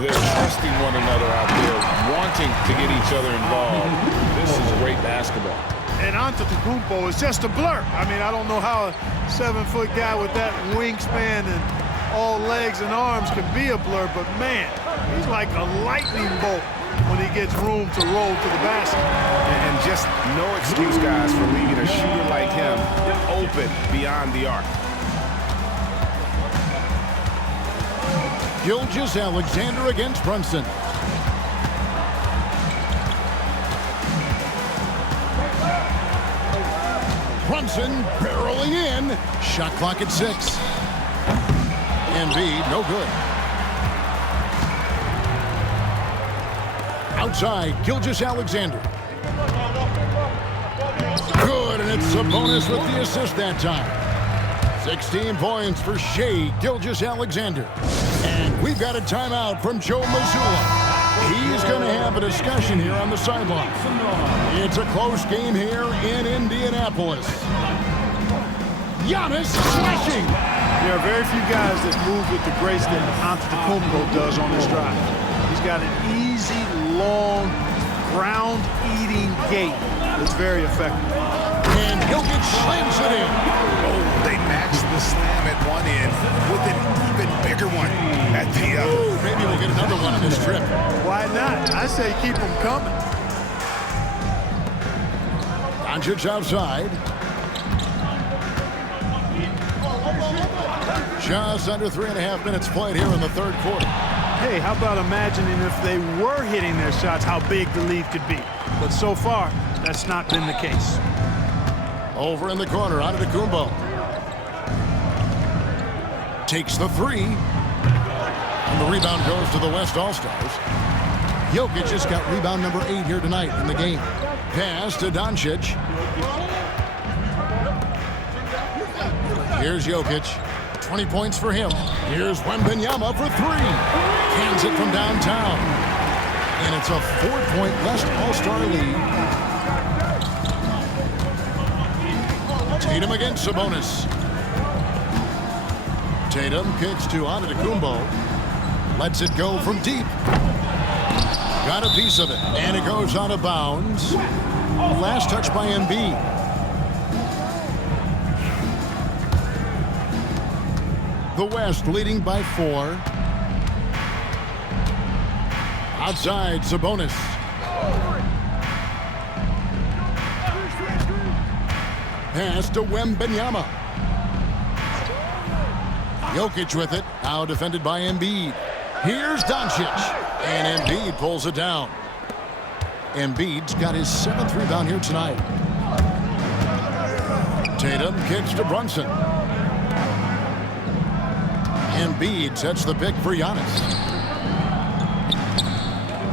They're trusting one another out there, wanting to get each other involved. This is great basketball. And Antetokounmpo is just a blur. I mean, I don't know how a 7-foot guy with that wingspan and all legs and arms can be a blur, but man, he's like a lightning bolt when he gets room to roll to the basket. And just no excuse, guys, for leaving a shooter like him open beyond the arc. Gilgeous-Alexander against Brunson. Brunson barreling in. Shot clock at 6. Embiid, no good. Outside, Gilgeous-Alexander. Good, and it's Sabonis with the assist that time. 16 points for Shai Gilgeous-Alexander. And we've got a timeout from Joe Mazzulla. He's going to have a discussion here on the sideline. It's a close game here in Indianapolis. Giannis slashing. There are very few guys that move with the grace that Antetokounmpo does on his drive. He's got an easy, long, ground-eating gait that's very effective. And Jokic slams it in. Oh, they matched the slam at one end with an even bigger one at the other. Ooh, maybe we'll get another one on this trip. Why not? I say keep them coming. Doncic outside. Just under 3.5 minutes played here in the third quarter. Hey, how about imagining if they were hitting their shots, how big the lead could be. But so far, that's not been the case. Over in the corner, Antetokounmpo. Takes the 3. And the rebound goes to the West All-Stars. Jokic just got rebound number 8 here tonight in the game. Pass to Doncic. Here's Jokic. 20 points for him. Here's Wembanyama for 3. Hands it from downtown. And it's a 4-point West All-Star lead. Tatum against Sabonis. Tatum kicks to Antetokounmpo. Lets it go from deep. Got a piece of it. And it goes out of bounds. Last touch by Embiid. The West leading by 4. Outside, Sabonis. Pass to Wembanyama. Jokic with it. Now defended by Embiid. Here's Doncic. And Embiid pulls it down. Embiid's got his 7th rebound here tonight. Tatum kicks to Brunson. Embiid sets the pick for Giannis.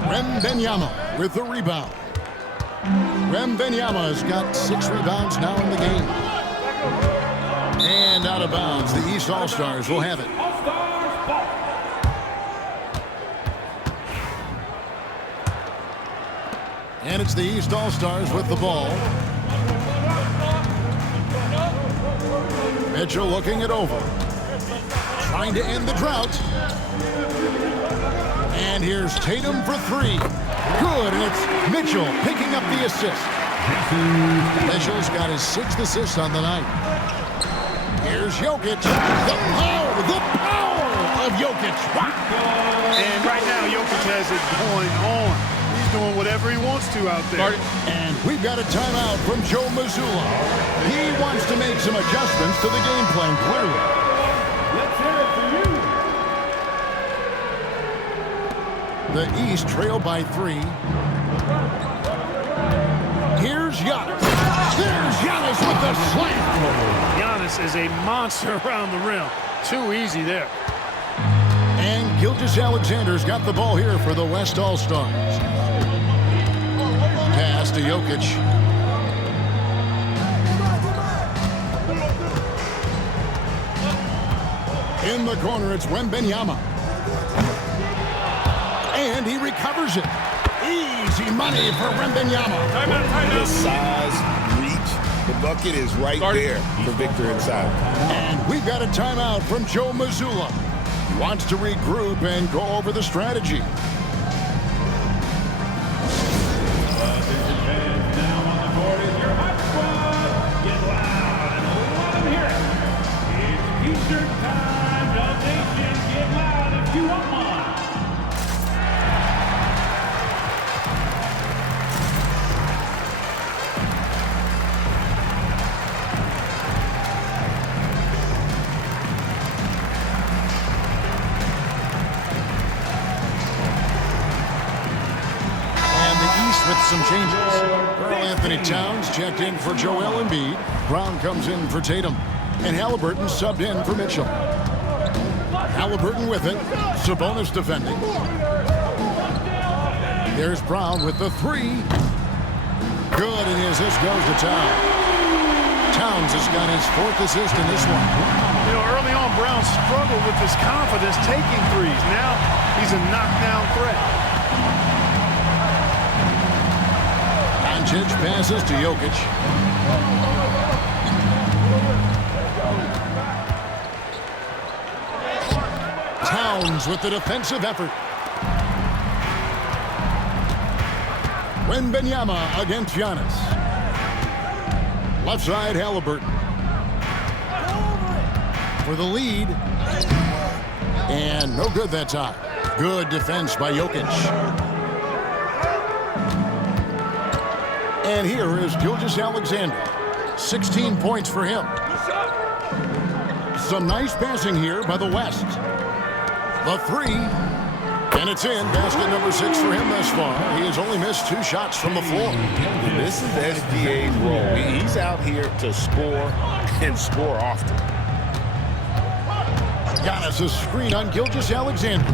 Wembanyama with the rebound. Wembanyama's got 6 rebounds now in the game. And out of bounds, the East All-Stars will have it. And it's the East All-Stars with the ball. Mitchell looking it over. Trying to end the drought. And here's Tatum for 3. Good, and it's Mitchell picking up the assist. Mitchell's got his 6th assist on the night. Here's Jokic. The power of Jokic. And right now, Jokic has it going on. He's doing whatever he wants to out there. And we've got a timeout from Joe Mazzulla. He wants to make some adjustments to the game plan, clearly. Let's hear it for you. The East trail by 3. Here's Giannis. There's Giannis with the slam. Giannis is a monster around the rim. Too easy there. And Gilgeous-Alexander's got the ball here for the West All-Stars. Pass to Jokic. In the corner, it's Wembanyama. And he recovers it. Easy money for Wembanyama. The size, reach, the bucket is right there for Victor inside. And we've got a timeout from Joe Mazzulla. He wants to regroup and go over the strategy. Now on the board is your hot squad. Get loud and let them hear it. It's T-shirt time. Dub Nation, get loud if you want one. With some changes. Karl-Anthony Towns checked in for Joel Embiid. Brown comes in for Tatum. And Halliburton subbed in for Mitchell. Halliburton with it. Sabonis defending. There's Brown with the 3. Good, and his assist goes to Towns. Towns has got his 4th assist in this one. You know, early on, Brown struggled with his confidence taking threes. Now he's a knockdown threat. Doncic passes to Jokic. Towns with the defensive effort. Wembanyama against Giannis. Left side, Halliburton. For the lead. And no good that time. Good defense by Jokic. And here is Gilgeous-Alexander. 16 points for him. Some nice passing here by the West. The 3. And it's in. Basket number 6 for him thus far. He has only missed 2 shots from the floor. And this is SGA's role. He's out here to score and score often. Giannis a screen on Gilgeous-Alexander.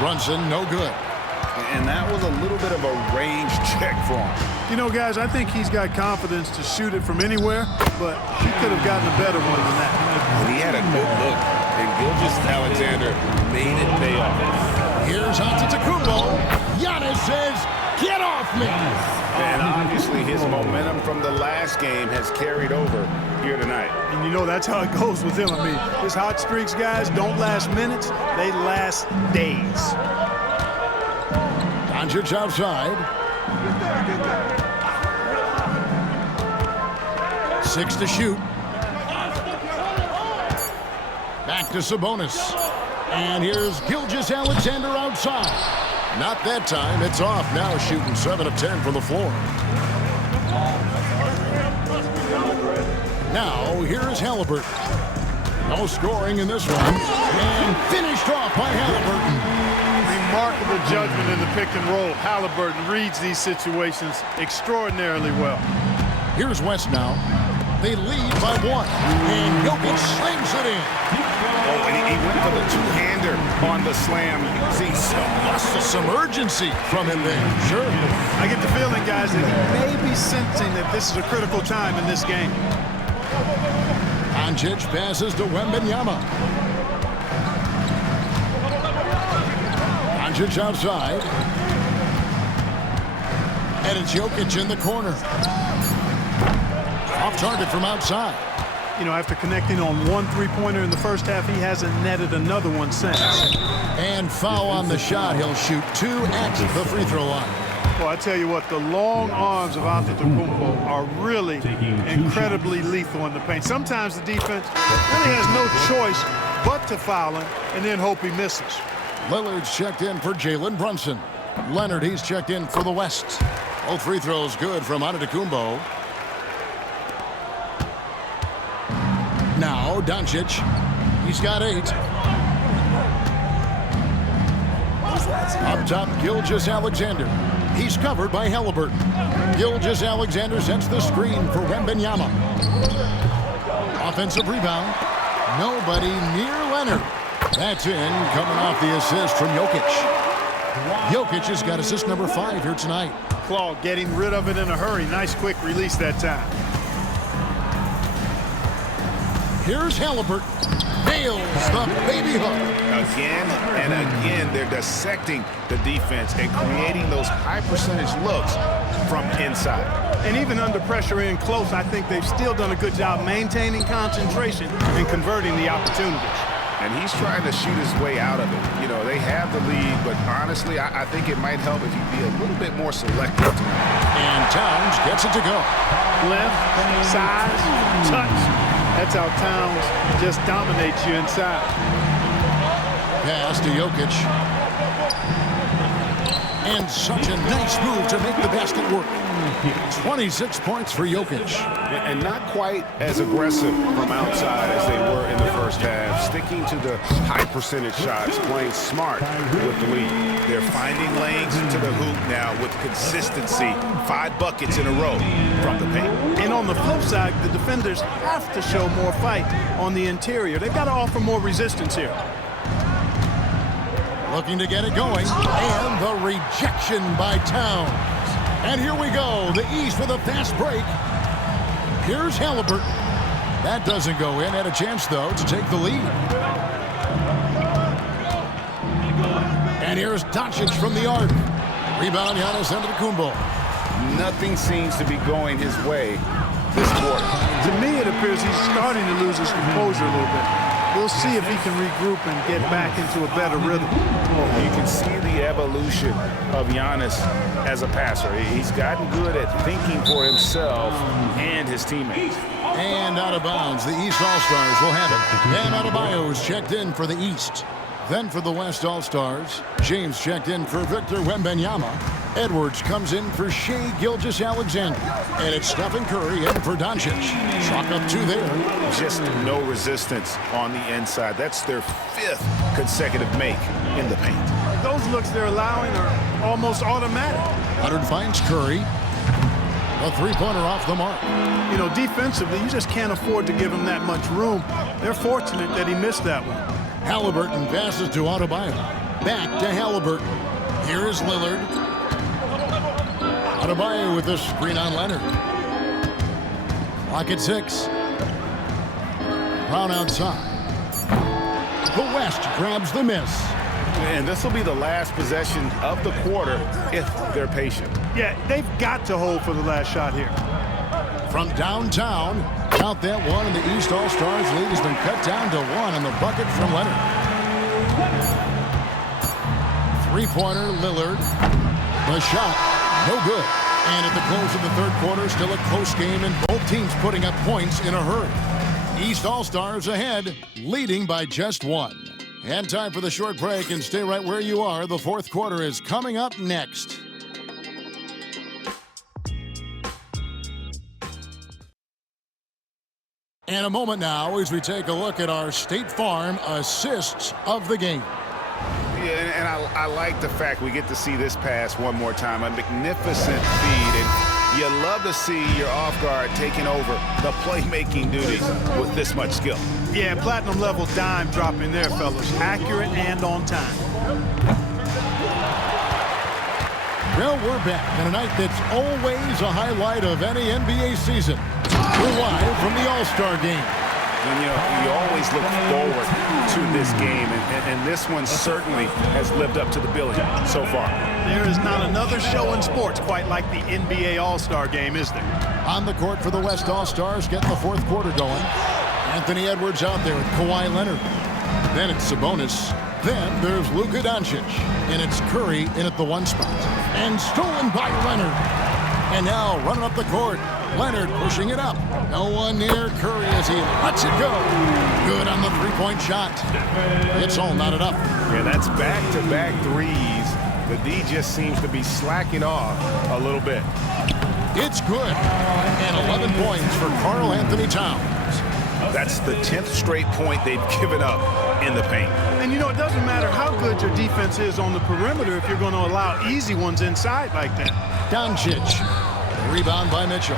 Brunson, no good. And that was a little bit of a range check for him. You know, guys, I think he's got confidence to shoot it from anywhere, but he could have gotten a better one than that. And he had a good look, and Gilgeous-Alexander made it pay off. Here's Antetokounmpo. Giannis says, "Get off me!" And obviously his momentum from the last game has carried over here tonight. And you know, that's how it goes with him. I mean, his hot streaks, guys, don't last minutes. They last days. Doncic outside. 6 to shoot. Back to Sabonis. And here's Gilgeous-Alexander outside. Not that time. It's off now, shooting 7 of 10 from the floor. Now, here is Halliburton. No scoring in this one. And finished off by Halliburton. Remarkable judgment in the pick and roll. Halliburton reads these situations extraordinarily well. Here's West now. They lead by 1. And Jokic slings it in. Oh, and he went for the two-hander on the slam. See Some urgency from him there. Sure. I get the feeling, guys, that he may be sensing that this is a critical time in this game. Doncic passes to Wembanyama. Doncic outside. And it's Jokic in the corner. Off target from outside. You know, after connecting on 1 3-pointer in the first half, he hasn't netted another one since. And foul on the shot. He'll shoot 2 at the free throw line. Well, I tell you what, the long arms of Antetokounmpo are really incredibly lethal in the paint. Sometimes the defense really has no choice but to foul him and then hope he misses. Lillard's checked in for Jalen Brunson. Leonard, he's checked in for the West. Both free throws good from Antetokounmpo. Now, Doncic. He's got 8. Up top, Gilgeous-Alexander. He's covered by Halliburton. Gilgeous-Alexander sets the screen for Wembanyama. Offensive rebound. Nobody near Leonard. That's in, coming off the assist from Jokic. Jokic has got assist number 5 here tonight. Claude getting rid of it in a hurry. Nice quick release that time. Here's Halliburton. Nails the baby hook. Again and again, they're dissecting the defense and creating those high-percentage looks from inside. And even under pressure in close, I think they've still done a good job maintaining concentration and converting the opportunities. And he's trying to shoot his way out of it. You know, they have the lead, but honestly, I think it might help if he'd be a little bit more selective tonight. And Towns gets it to go. Left, size, touch. That's how Towns just dominates you inside. Pass to Jokic. And such a nice move to make the basket work. 26 points for Jokic. And not quite as aggressive from outside as they were in the first half. Sticking to the high percentage shots, playing smart with the lead. They're finding lanes into the hoop now with consistency. 5 buckets in a row from the paint. And on the flip side, the defenders have to show more fight on the interior. They've got to offer more resistance here. Looking to get it going. And the rejection by Towns. And here we go. The East with a fast break. Here's Halliburton. That doesn't go in. Had a chance, though, to take the lead. And here's Doncic from the arc. Rebound, Giannis Antetokounmpo. Nothing seems to be going his way this quarter. To me, it appears he's starting to lose his composure a little bit. We'll see if he can regroup and get back into a better rhythm. You can see the evolution of Giannis as a passer. He's gotten good at thinking for himself and his teammates. And out of bounds, the East All-Stars will have it. Dan Adebayo's checked in for the East. Then for the West All-Stars, James checked in for Victor Wembanyama. Edwards comes in for Shai Gilgeous-Alexander. And it's Stephen Curry in for Doncic. Chalk up 2 there. Just no resistance on the inside. That's their 5th consecutive make in the paint. Those looks they're allowing are almost automatic. Leonard finds Curry. A 3-pointer off the mark. You know, defensively, you just can't afford to give him that much room. They're fortunate that he missed that one. Halliburton passes to Adebayo. Back to Halliburton. Here is Lillard. Adebayo with the screen on Leonard. Clock at 6. Brown outside. The West grabs the miss. And this will be the last possession of the quarter if they're patient. Yeah, they've got to hold for the last shot here. From downtown, count that one, and the East All-Stars lead has been cut down to 1 on the bucket from Leonard. 3-pointer, Lillard. The shot, no good. And at the close of the 3rd quarter, still a close game, and both teams putting up points in a hurry. East All-Stars ahead, leading by just 1. And time for the short break, and stay right where you are. The 4th quarter is coming up next. And a moment now as we take a look at our State Farm assists of the game. Yeah, and I like the fact we get to see this pass one more time. A magnificent feed, and you love to see your off guard taking over the playmaking duties with this much skill. Yeah, platinum level dime drop in there, fellas. Accurate and on time. Well, we're back on a night that's always a highlight of any NBA season. We're live from the AllStar Game. And, you always look forward to this game, and this one certainly has lived up to the billing so far. There is not another show in sports quite like the NBA All-Star Game, is there? On the court for the West All-Stars, getting the fourth quarter going. Anthony Edwards out there with Kawhi Leonard. Then it's Sabonis. Then there's Luka Doncic. And it's Curry in at the one spot. And stolen by Leonard. And now running up the court. Leonard pushing it up. No one near Curry as he lets it go. Good on the three-point shot. It's all knotted up. Yeah, that's back-to-back threes. The D just seems to be slacking off a little bit. It's good. And 11 points for Karl Anthony Towns. That's the 10th straight point they've given up in the paint. And it doesn't matter how good your defense is on the perimeter if you're going to allow easy ones inside like that. Doncic. Rebound by Mitchell.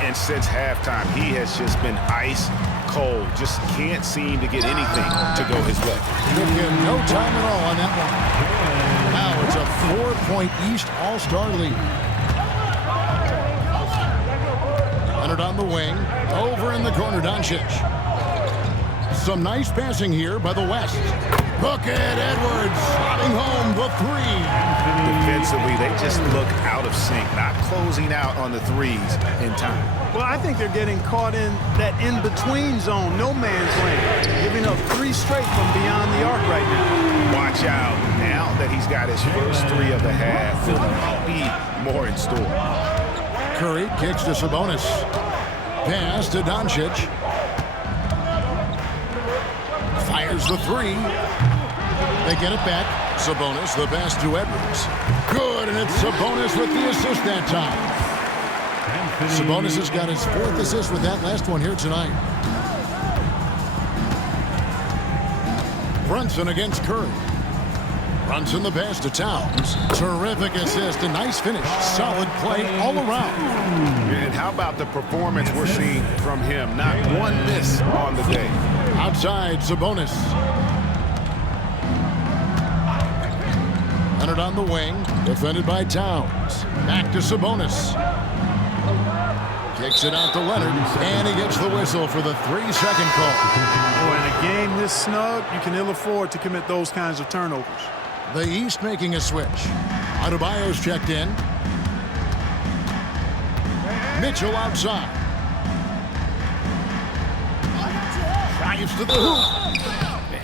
And since halftime, he has just been ice cold. Just can't seem to get anything to go his way. Took him no time at all on that one. Now it's a 4-point East All-Star lead. Leonard on the wing. Over in the corner, Doncic. Some nice passing here by the West. Look at Edwards slotting home the three. Defensively, they just look out of sync, not closing out on the threes in time. Well, I think they're getting caught in that in-between zone, no man's land, giving up three straight from beyond the arc right now. Watch out. Now that he's got his first three of the half, there might be more in store. Curry kicks to Sabonis. Pass to Doncic. Fires the three. They get it back. Sabonis, the pass to Edwards. Good, and it's Sabonis with the assist that time. Sabonis has got his fourth assist with that last one here tonight. Brunson against Curry. Brunson the pass to Towns. Terrific assist, a nice finish. Solid play all around. And how about the performance we're seeing from him? Not one miss on the day. Outside, Sabonis. Leonard on the wing, defended by Towns. Back to Sabonis. Kicks it out to Leonard, and he gets the whistle for the 3-second call. Boy, in a game this snug, you can ill afford to commit those kinds of turnovers. The East making a switch. Adebayo's checked in. Mitchell outside. Drives to the hoop.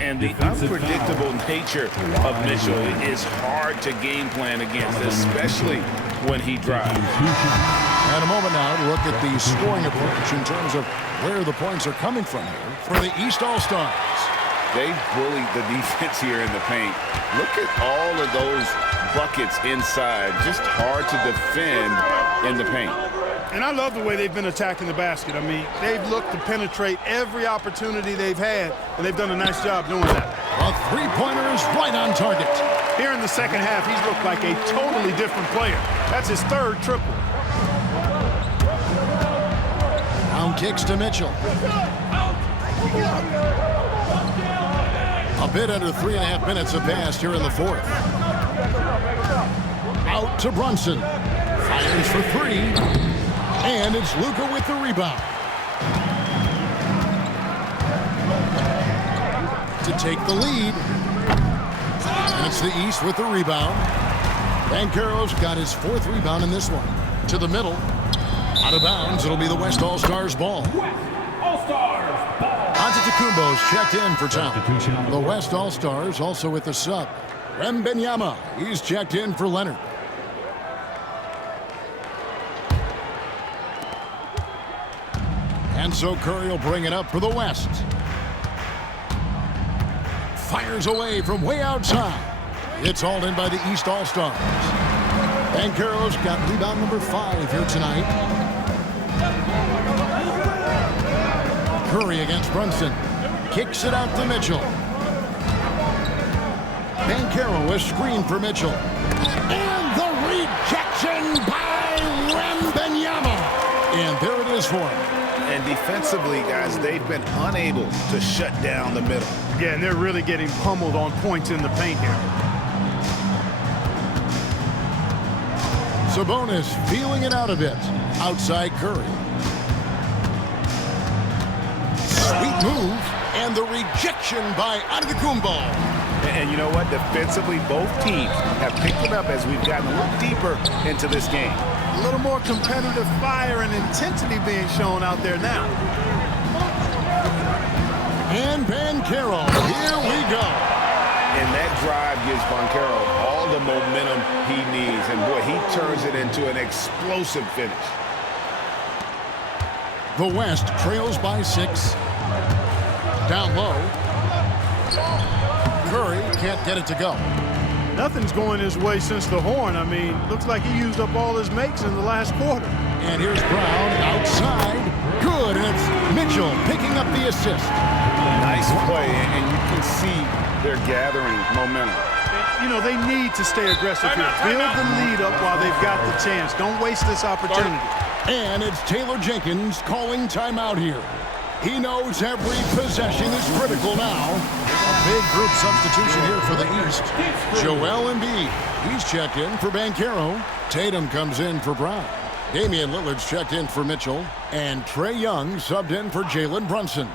And the unpredictable nature of Mitchell is hard to game plan against, especially when he drives. And a moment now to look at the scoring approach in terms of where the points are coming from here for the East All-Stars. They bullied the defense here in the paint. Look at all of those buckets inside. Just hard to defend in the paint. And I love the way they've been attacking the basket. I mean, they've looked to penetrate every opportunity they've had, and they've done a nice job doing that. A three-pointer is right on target. Here in the second half, he's looked like a totally different player. That's his third triple. Down kicks to Mitchell. A bit under 3.5 minutes have passed here in the fourth. Out to Brunson. Fires for three. And it's Luka with the rebound. To take the lead. And it's the East with the rebound. Banchero's got his fourth rebound in this one. To the middle. Out of bounds. It'll be the West All-Stars ball. All-Stars ball. Antetokounmpo's checked in for Town. The West All-Stars also with the sub. Wembanyama, he's checked in for Leonard. And so Curry will bring it up for the West. Fires away from way outside. It's hauled in by the East All-Stars. Banchero's got rebound number 5 here tonight. Curry against Brunson. Kicks it out to Mitchell. Banchero is screened for Mitchell. And the rejection by Wembanyama. And there it is for him. And defensively, guys, they've been unable to shut down the middle. Yeah, and they're really getting pummeled on points in the paint here. Sabonis feeling it out a bit. Outside Curry. Sweet move. And the rejection by Antetokounmpo. And you know what? Defensively, both teams have picked it up as we've gotten a little deeper into this game. A little more competitive fire and intensity being shown out there now. And Banchero, here we go. And that drive gives Banchero all the momentum he needs. And boy, he turns it into an explosive finish. The West trails by 6. Down low. Curry can't get it to go. Nothing's going his way since the horn. I mean, looks like he used up all his makes in the last quarter. And here's Brown outside. Good, and it's Mitchell picking up the assist. Nice play, and you can see they're gathering momentum. You know, they need to stay aggressive here. Build the lead up while they've got the chance. Don't waste this opportunity. And it's Taylor Jenkins calling timeout here. He knows every possession is critical now. A big group substitution here for the East. Joel Embiid, he's checked in for Banchero. Tatum comes in for Brown. Damian Lillard's checked in for Mitchell. And Trae Young subbed in for Jalen Brunson.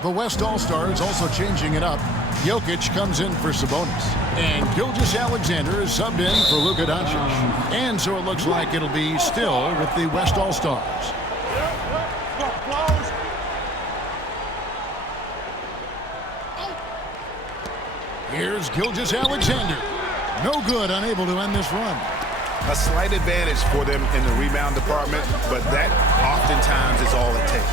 The West All-Stars also changing it up. Jokic comes in for Sabonis. And Gilgeous-Alexander is subbed in for Luka Doncic. And so it looks like it'll be still with the West All-Stars. Here's Gilgeous-Alexander. No good, unable to end this run. A slight advantage for them in the rebound department, but that oftentimes is all it takes.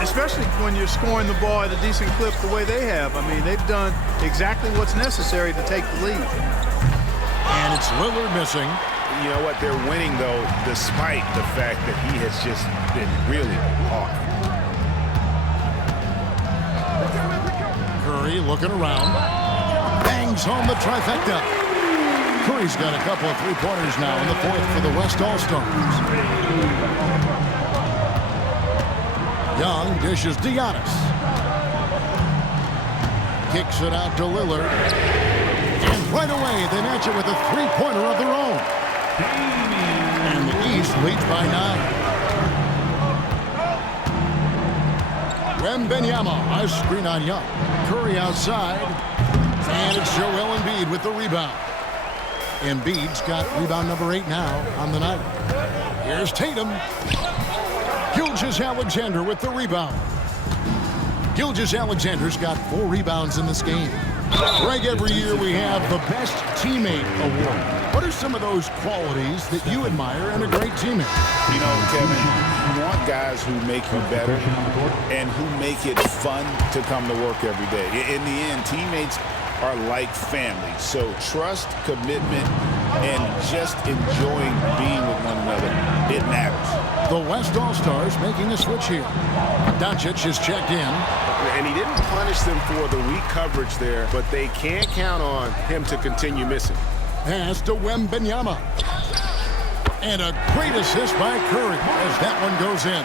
Especially when you're scoring the ball at a decent clip the way they have. I mean, they've done exactly what's necessary to take the lead. And it's Lillard missing. You know what? They're winning, though, despite the fact that he has just been really off. Curry looking around. Bangs home the trifecta. Curry's got a couple of three-pointers now in the fourth for the West All-Stars. Young dishes to Giannis. Kicks it out to Lillard. And right away, they match it with a three-pointer of their own. And the East leads by 9. Wembanyama, a screen on Young. Curry outside. And it's Joel Embiid with the rebound. Embiid's got rebound number 8 now on the night. Here's Tatum. Gilgeous-Alexander with the rebound. Gilgeous-Alexander's got 4 rebounds in this game. Greg, every year we have the Best Teammate Award. What are some of those qualities that you admire in a great teammate? You know, Kevin, you want guys who make you better and who make it fun to come to work every day. In the end, teammates are like family. So trust, commitment, and just enjoying being with one another, it matters. The West All-Stars making a switch here. Doncic is checked in. And he didn't punish them for the weak coverage there, but they can't count on him to continue missing. Pass to Wembanyama. And a great assist by Curry as that one goes in.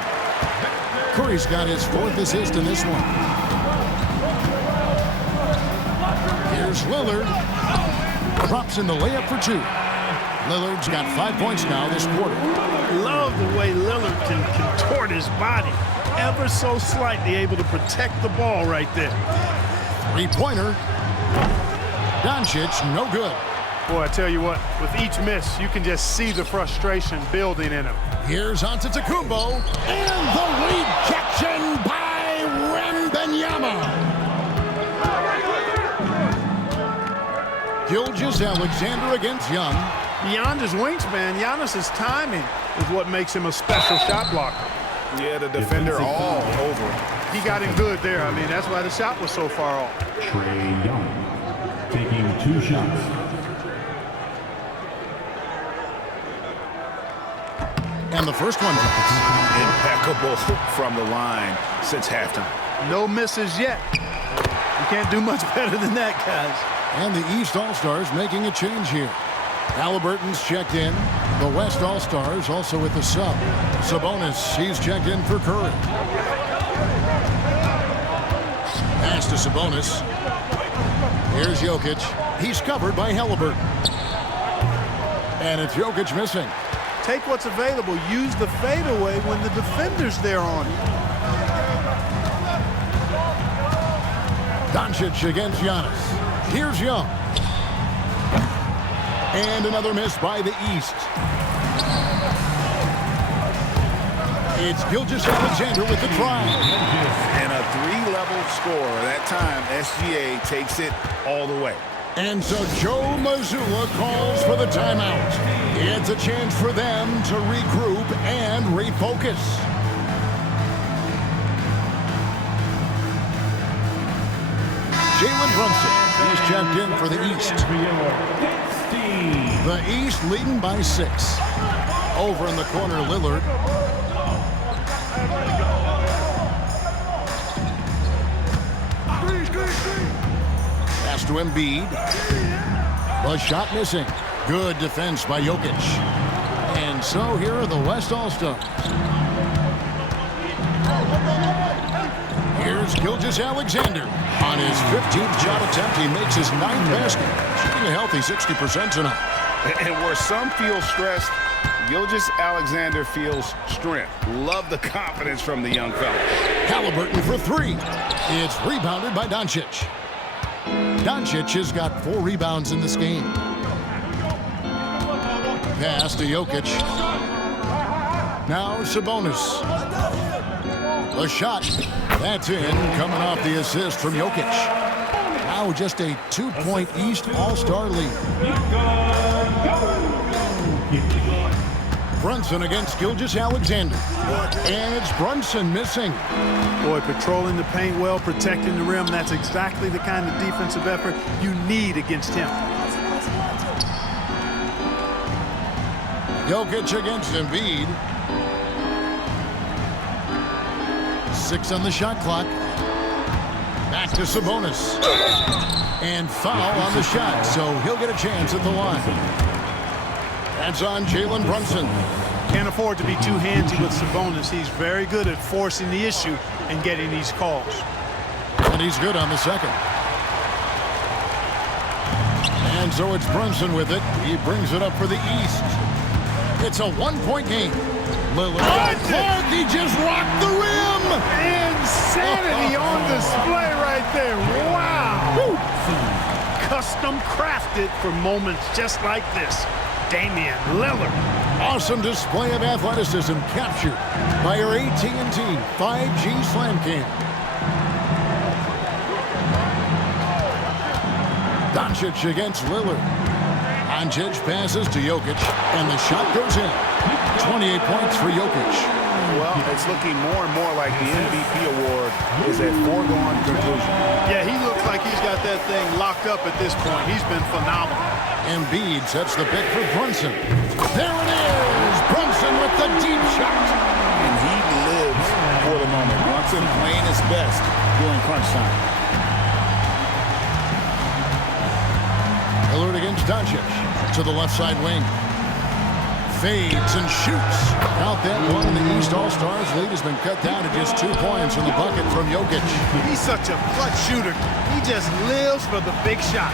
Curry's got his 4th assist in this one. Here's Lillard. Drops in the layup for 2. Lillard's got 5 points now this quarter. Love the way Lillard can contort his body ever so slightly, able to protect the ball right there. 3-pointer. Doncic, no good. Boy, I tell you what, with each miss, you can just see the frustration building in him. Here's Antetokounmpo. And the rejection by Wembanyama. Gilgeous-Alexander against Young. Beyond his wingspan, Giannis's timing is what makes him a special shot blocker. Yeah, the defender all over him. He got him good there. I mean, that's why the shot was so far off. Trae Young taking 2 shots. And the first one drops. Impeccable from the line since halftime. No misses yet. You can't do much better than that, guys. And the East All-Stars making a change here. Halliburton's checked in. The West All-Stars also with the sub. Sabonis, he's checked in for Curry. Pass to Sabonis. Here's Jokic. He's covered by Halliburton. And it's Jokic missing. Take what's available. Use the fadeaway when the defender's there on you. Doncic against Giannis. Here's Young. And another miss by the East. It's Gilgeous-Alexander with the try. And a three-level score. That time, SGA takes it all the way. And so Joe Mazzulla calls for the timeout. It's a chance for them to regroup and refocus. Jalen Brunson is checked in for the East. The East leading by 6. Over in the corner, Lillard. Pass to Embiid. The shot missing. Good defense by Jokic. And so here are the West All-Stars. Here's Gilgeous-Alexander. On his 15th shot attempt, he makes his 9th basket. Shooting a healthy 60% tonight. And where some feel stressed, Gilgeous-Alexander feels strength. Love the confidence from the young fella. Halliburton for 3. It's rebounded by Doncic. Doncic has got 4 rebounds in this game. Pass to Jokic. Now Sabonis. A shot. That's in, coming off the assist from Jokic. Now just a 2-point East All-Star lead. Brunson against Gilgeous-Alexander. And it's Brunson missing. Boy, patrolling the paint well, protecting the rim. That's exactly the kind of defensive effort you need against him. Jokic against Embiid. 6 on the shot clock. Back to Sabonis. And foul on the shot, so he'll get a chance at the line. That's on Jalen Brunson. Can't afford to be too handsy with Sabonis. He's very good at forcing the issue and getting these calls. And he's good on the second. And so it's Brunson with it. He brings it up for the East. It's a 1-point game. Lillard. Clark, he just rocked the rim. Insanity on display right there. Wow. Woo. Custom crafted for moments just like this. Damian Lillard. Awesome display of athleticism captured by our AT&T 5G Slam Cam. Doncic against Lillard. Doncic passes to Jokic, and the shot goes in. 28 points for Jokic. Well, it's looking more and more like the MVP award is a foregone conclusion. Yeah, he looks like he's got that thing locked up at this point. He's been phenomenal. Embiid sets the pick for Brunson. There it is! Brunson with the deep shot. And he lives for the moment. Brunson playing his best during crunch time. Lillard against Doncic. To the left side wing. Fades and shoots. Out that one, and the East All-Stars lead has been cut down to just 2 points in the bucket from Jokic. He's such a clutch shooter. He just lives for the big shot.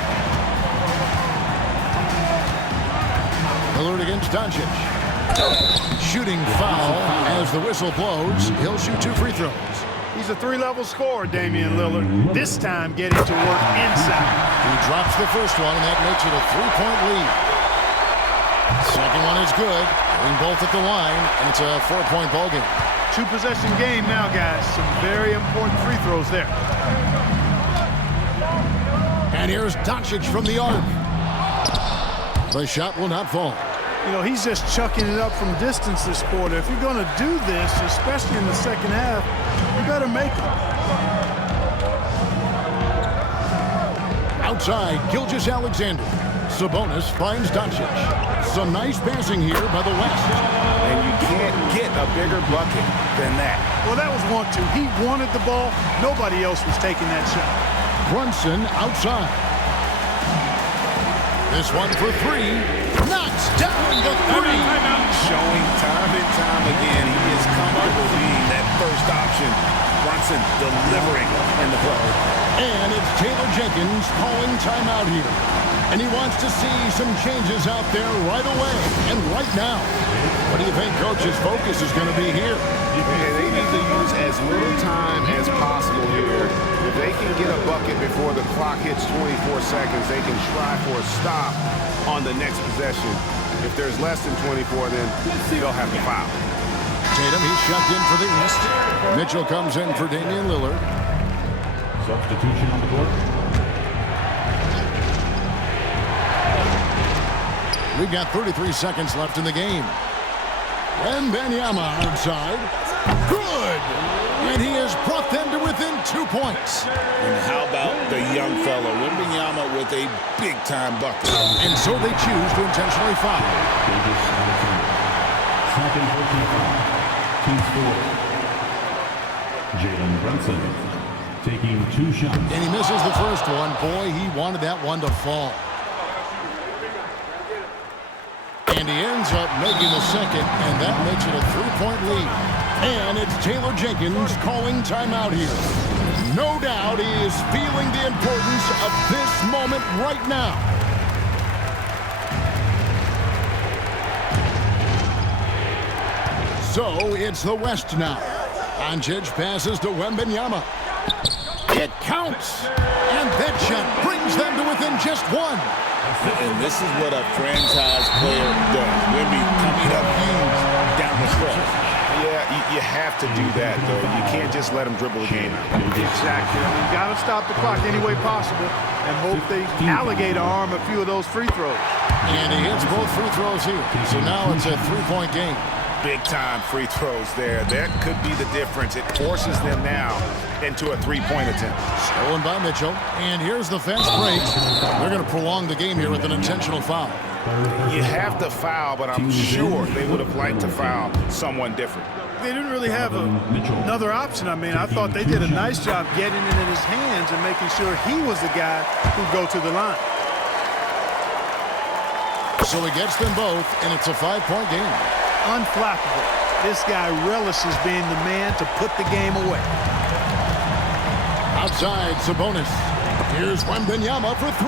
Lillard against Doncic. Shooting foul as the whistle blows. He'll shoot 2 free throws. He's a 3-level scorer, Damian Lillard. This time getting to work inside. He drops the first one, and that makes it a 3-point lead. Second one is good. Getting both at the line, and it's a 4-point ball game. 2-possession game now, guys. Some very important free throws there. And here's Doncic from the arc. The shot will not fall. You know, he's just chucking it up from distance this quarter. If you're going to do this, especially in the second half, you better make it. Outside, Gilgeous-Alexander. Sabonis finds Doncic. Some nice passing here by the West. And you can't get a bigger bucket than that. Well, that was 1-2. He wanted the ball. Nobody else was taking that shot. Brunson outside. This one for three. Knocks down the three. Showing time and time again, he is comfortable being that first option. Brunson delivering in the play. And it's Taylor Jenkins calling timeout here. And he wants to see some changes out there right away and right now. What do you think Coach's focus is going to be here? They need to use as little time as possible here. If they can get a bucket before the clock hits 24 seconds, they can try for a stop on the next possession. If there's less than 24, then they'll have to foul. Tatum, he's checked in for the East. Mitchell comes in for Damian Lillard. Substitution on the court. We've got 33 seconds left in the game. Wembanyama outside. Good! And he has brought them to within 2 points. And how about the young fellow, Wembanyama, with a big-time bucket. And so they choose to intentionally foul. Second 14 Team score. Jalen Brunson taking 2 shots. And he misses the first one. Boy, he wanted that one to fall. And he ends up making the second, and that makes it a 3-point lead. And it's Taylor Jenkins calling timeout here. No doubt he is feeling the importance of this moment right now. So it's the West now. Doncic passes to Wembanyama. It counts. And that shot brings them to within just one. And this is what a franchise player does. Wemby coming up huge down the stretch. Yeah, you have to do that, though. You can't just let them dribble the game out. Exactly. You got to stop the clock any way possible and hope they alligator arm a few of those free throws. And he hits both free throws here. So now it's a 3-point game. Big-time free throws there. That could be the difference. It forces them now into a 3-point attempt. Stolen by Mitchell. And here's the fast break. They're going to prolong the game here with an intentional foul. You have to foul, but I'm sure they would have liked to foul someone different. They didn't really have another option. I mean, I thought they did a nice job getting it in his hands and making sure he was the guy who'd go to the line. So he gets them both, and it's a 5-point game. Unflappable. This guy relishes being the man to put the game away. Outside, Sabonis. Here's Wembanyama for 3.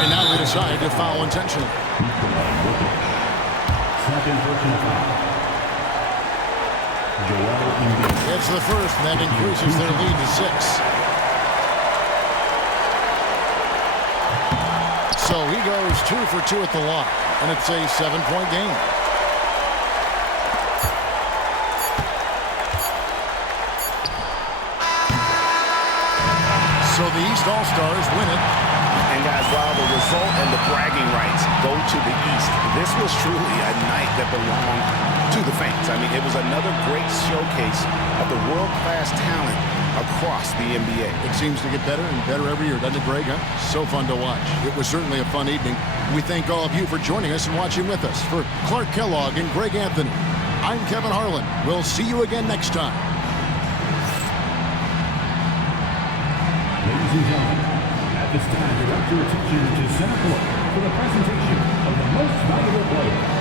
And now they decide to foul intentionally. Second 14 foul. It's the first, and that increases their lead to 6. So he goes 2 for 2 at the line, and it's a 7-point game. So the East All-Stars win it. And guys, while the result and the bragging rights go to the East, this was truly a night that belonged to the fans. I mean, it was another great showcase of the world-class talent across the NBA. It seems to get better and better every year, doesn't it, Greg? Huh? So fun to watch. It was certainly a fun evening. We thank all of you for joining us and watching with us. For Clark Kellogg and Greg Anthony, I'm Kevin Harlan. We'll see you again next time. Ladies and gentlemen, at this time, direct your attention to center court for the presentation of the most valuable player.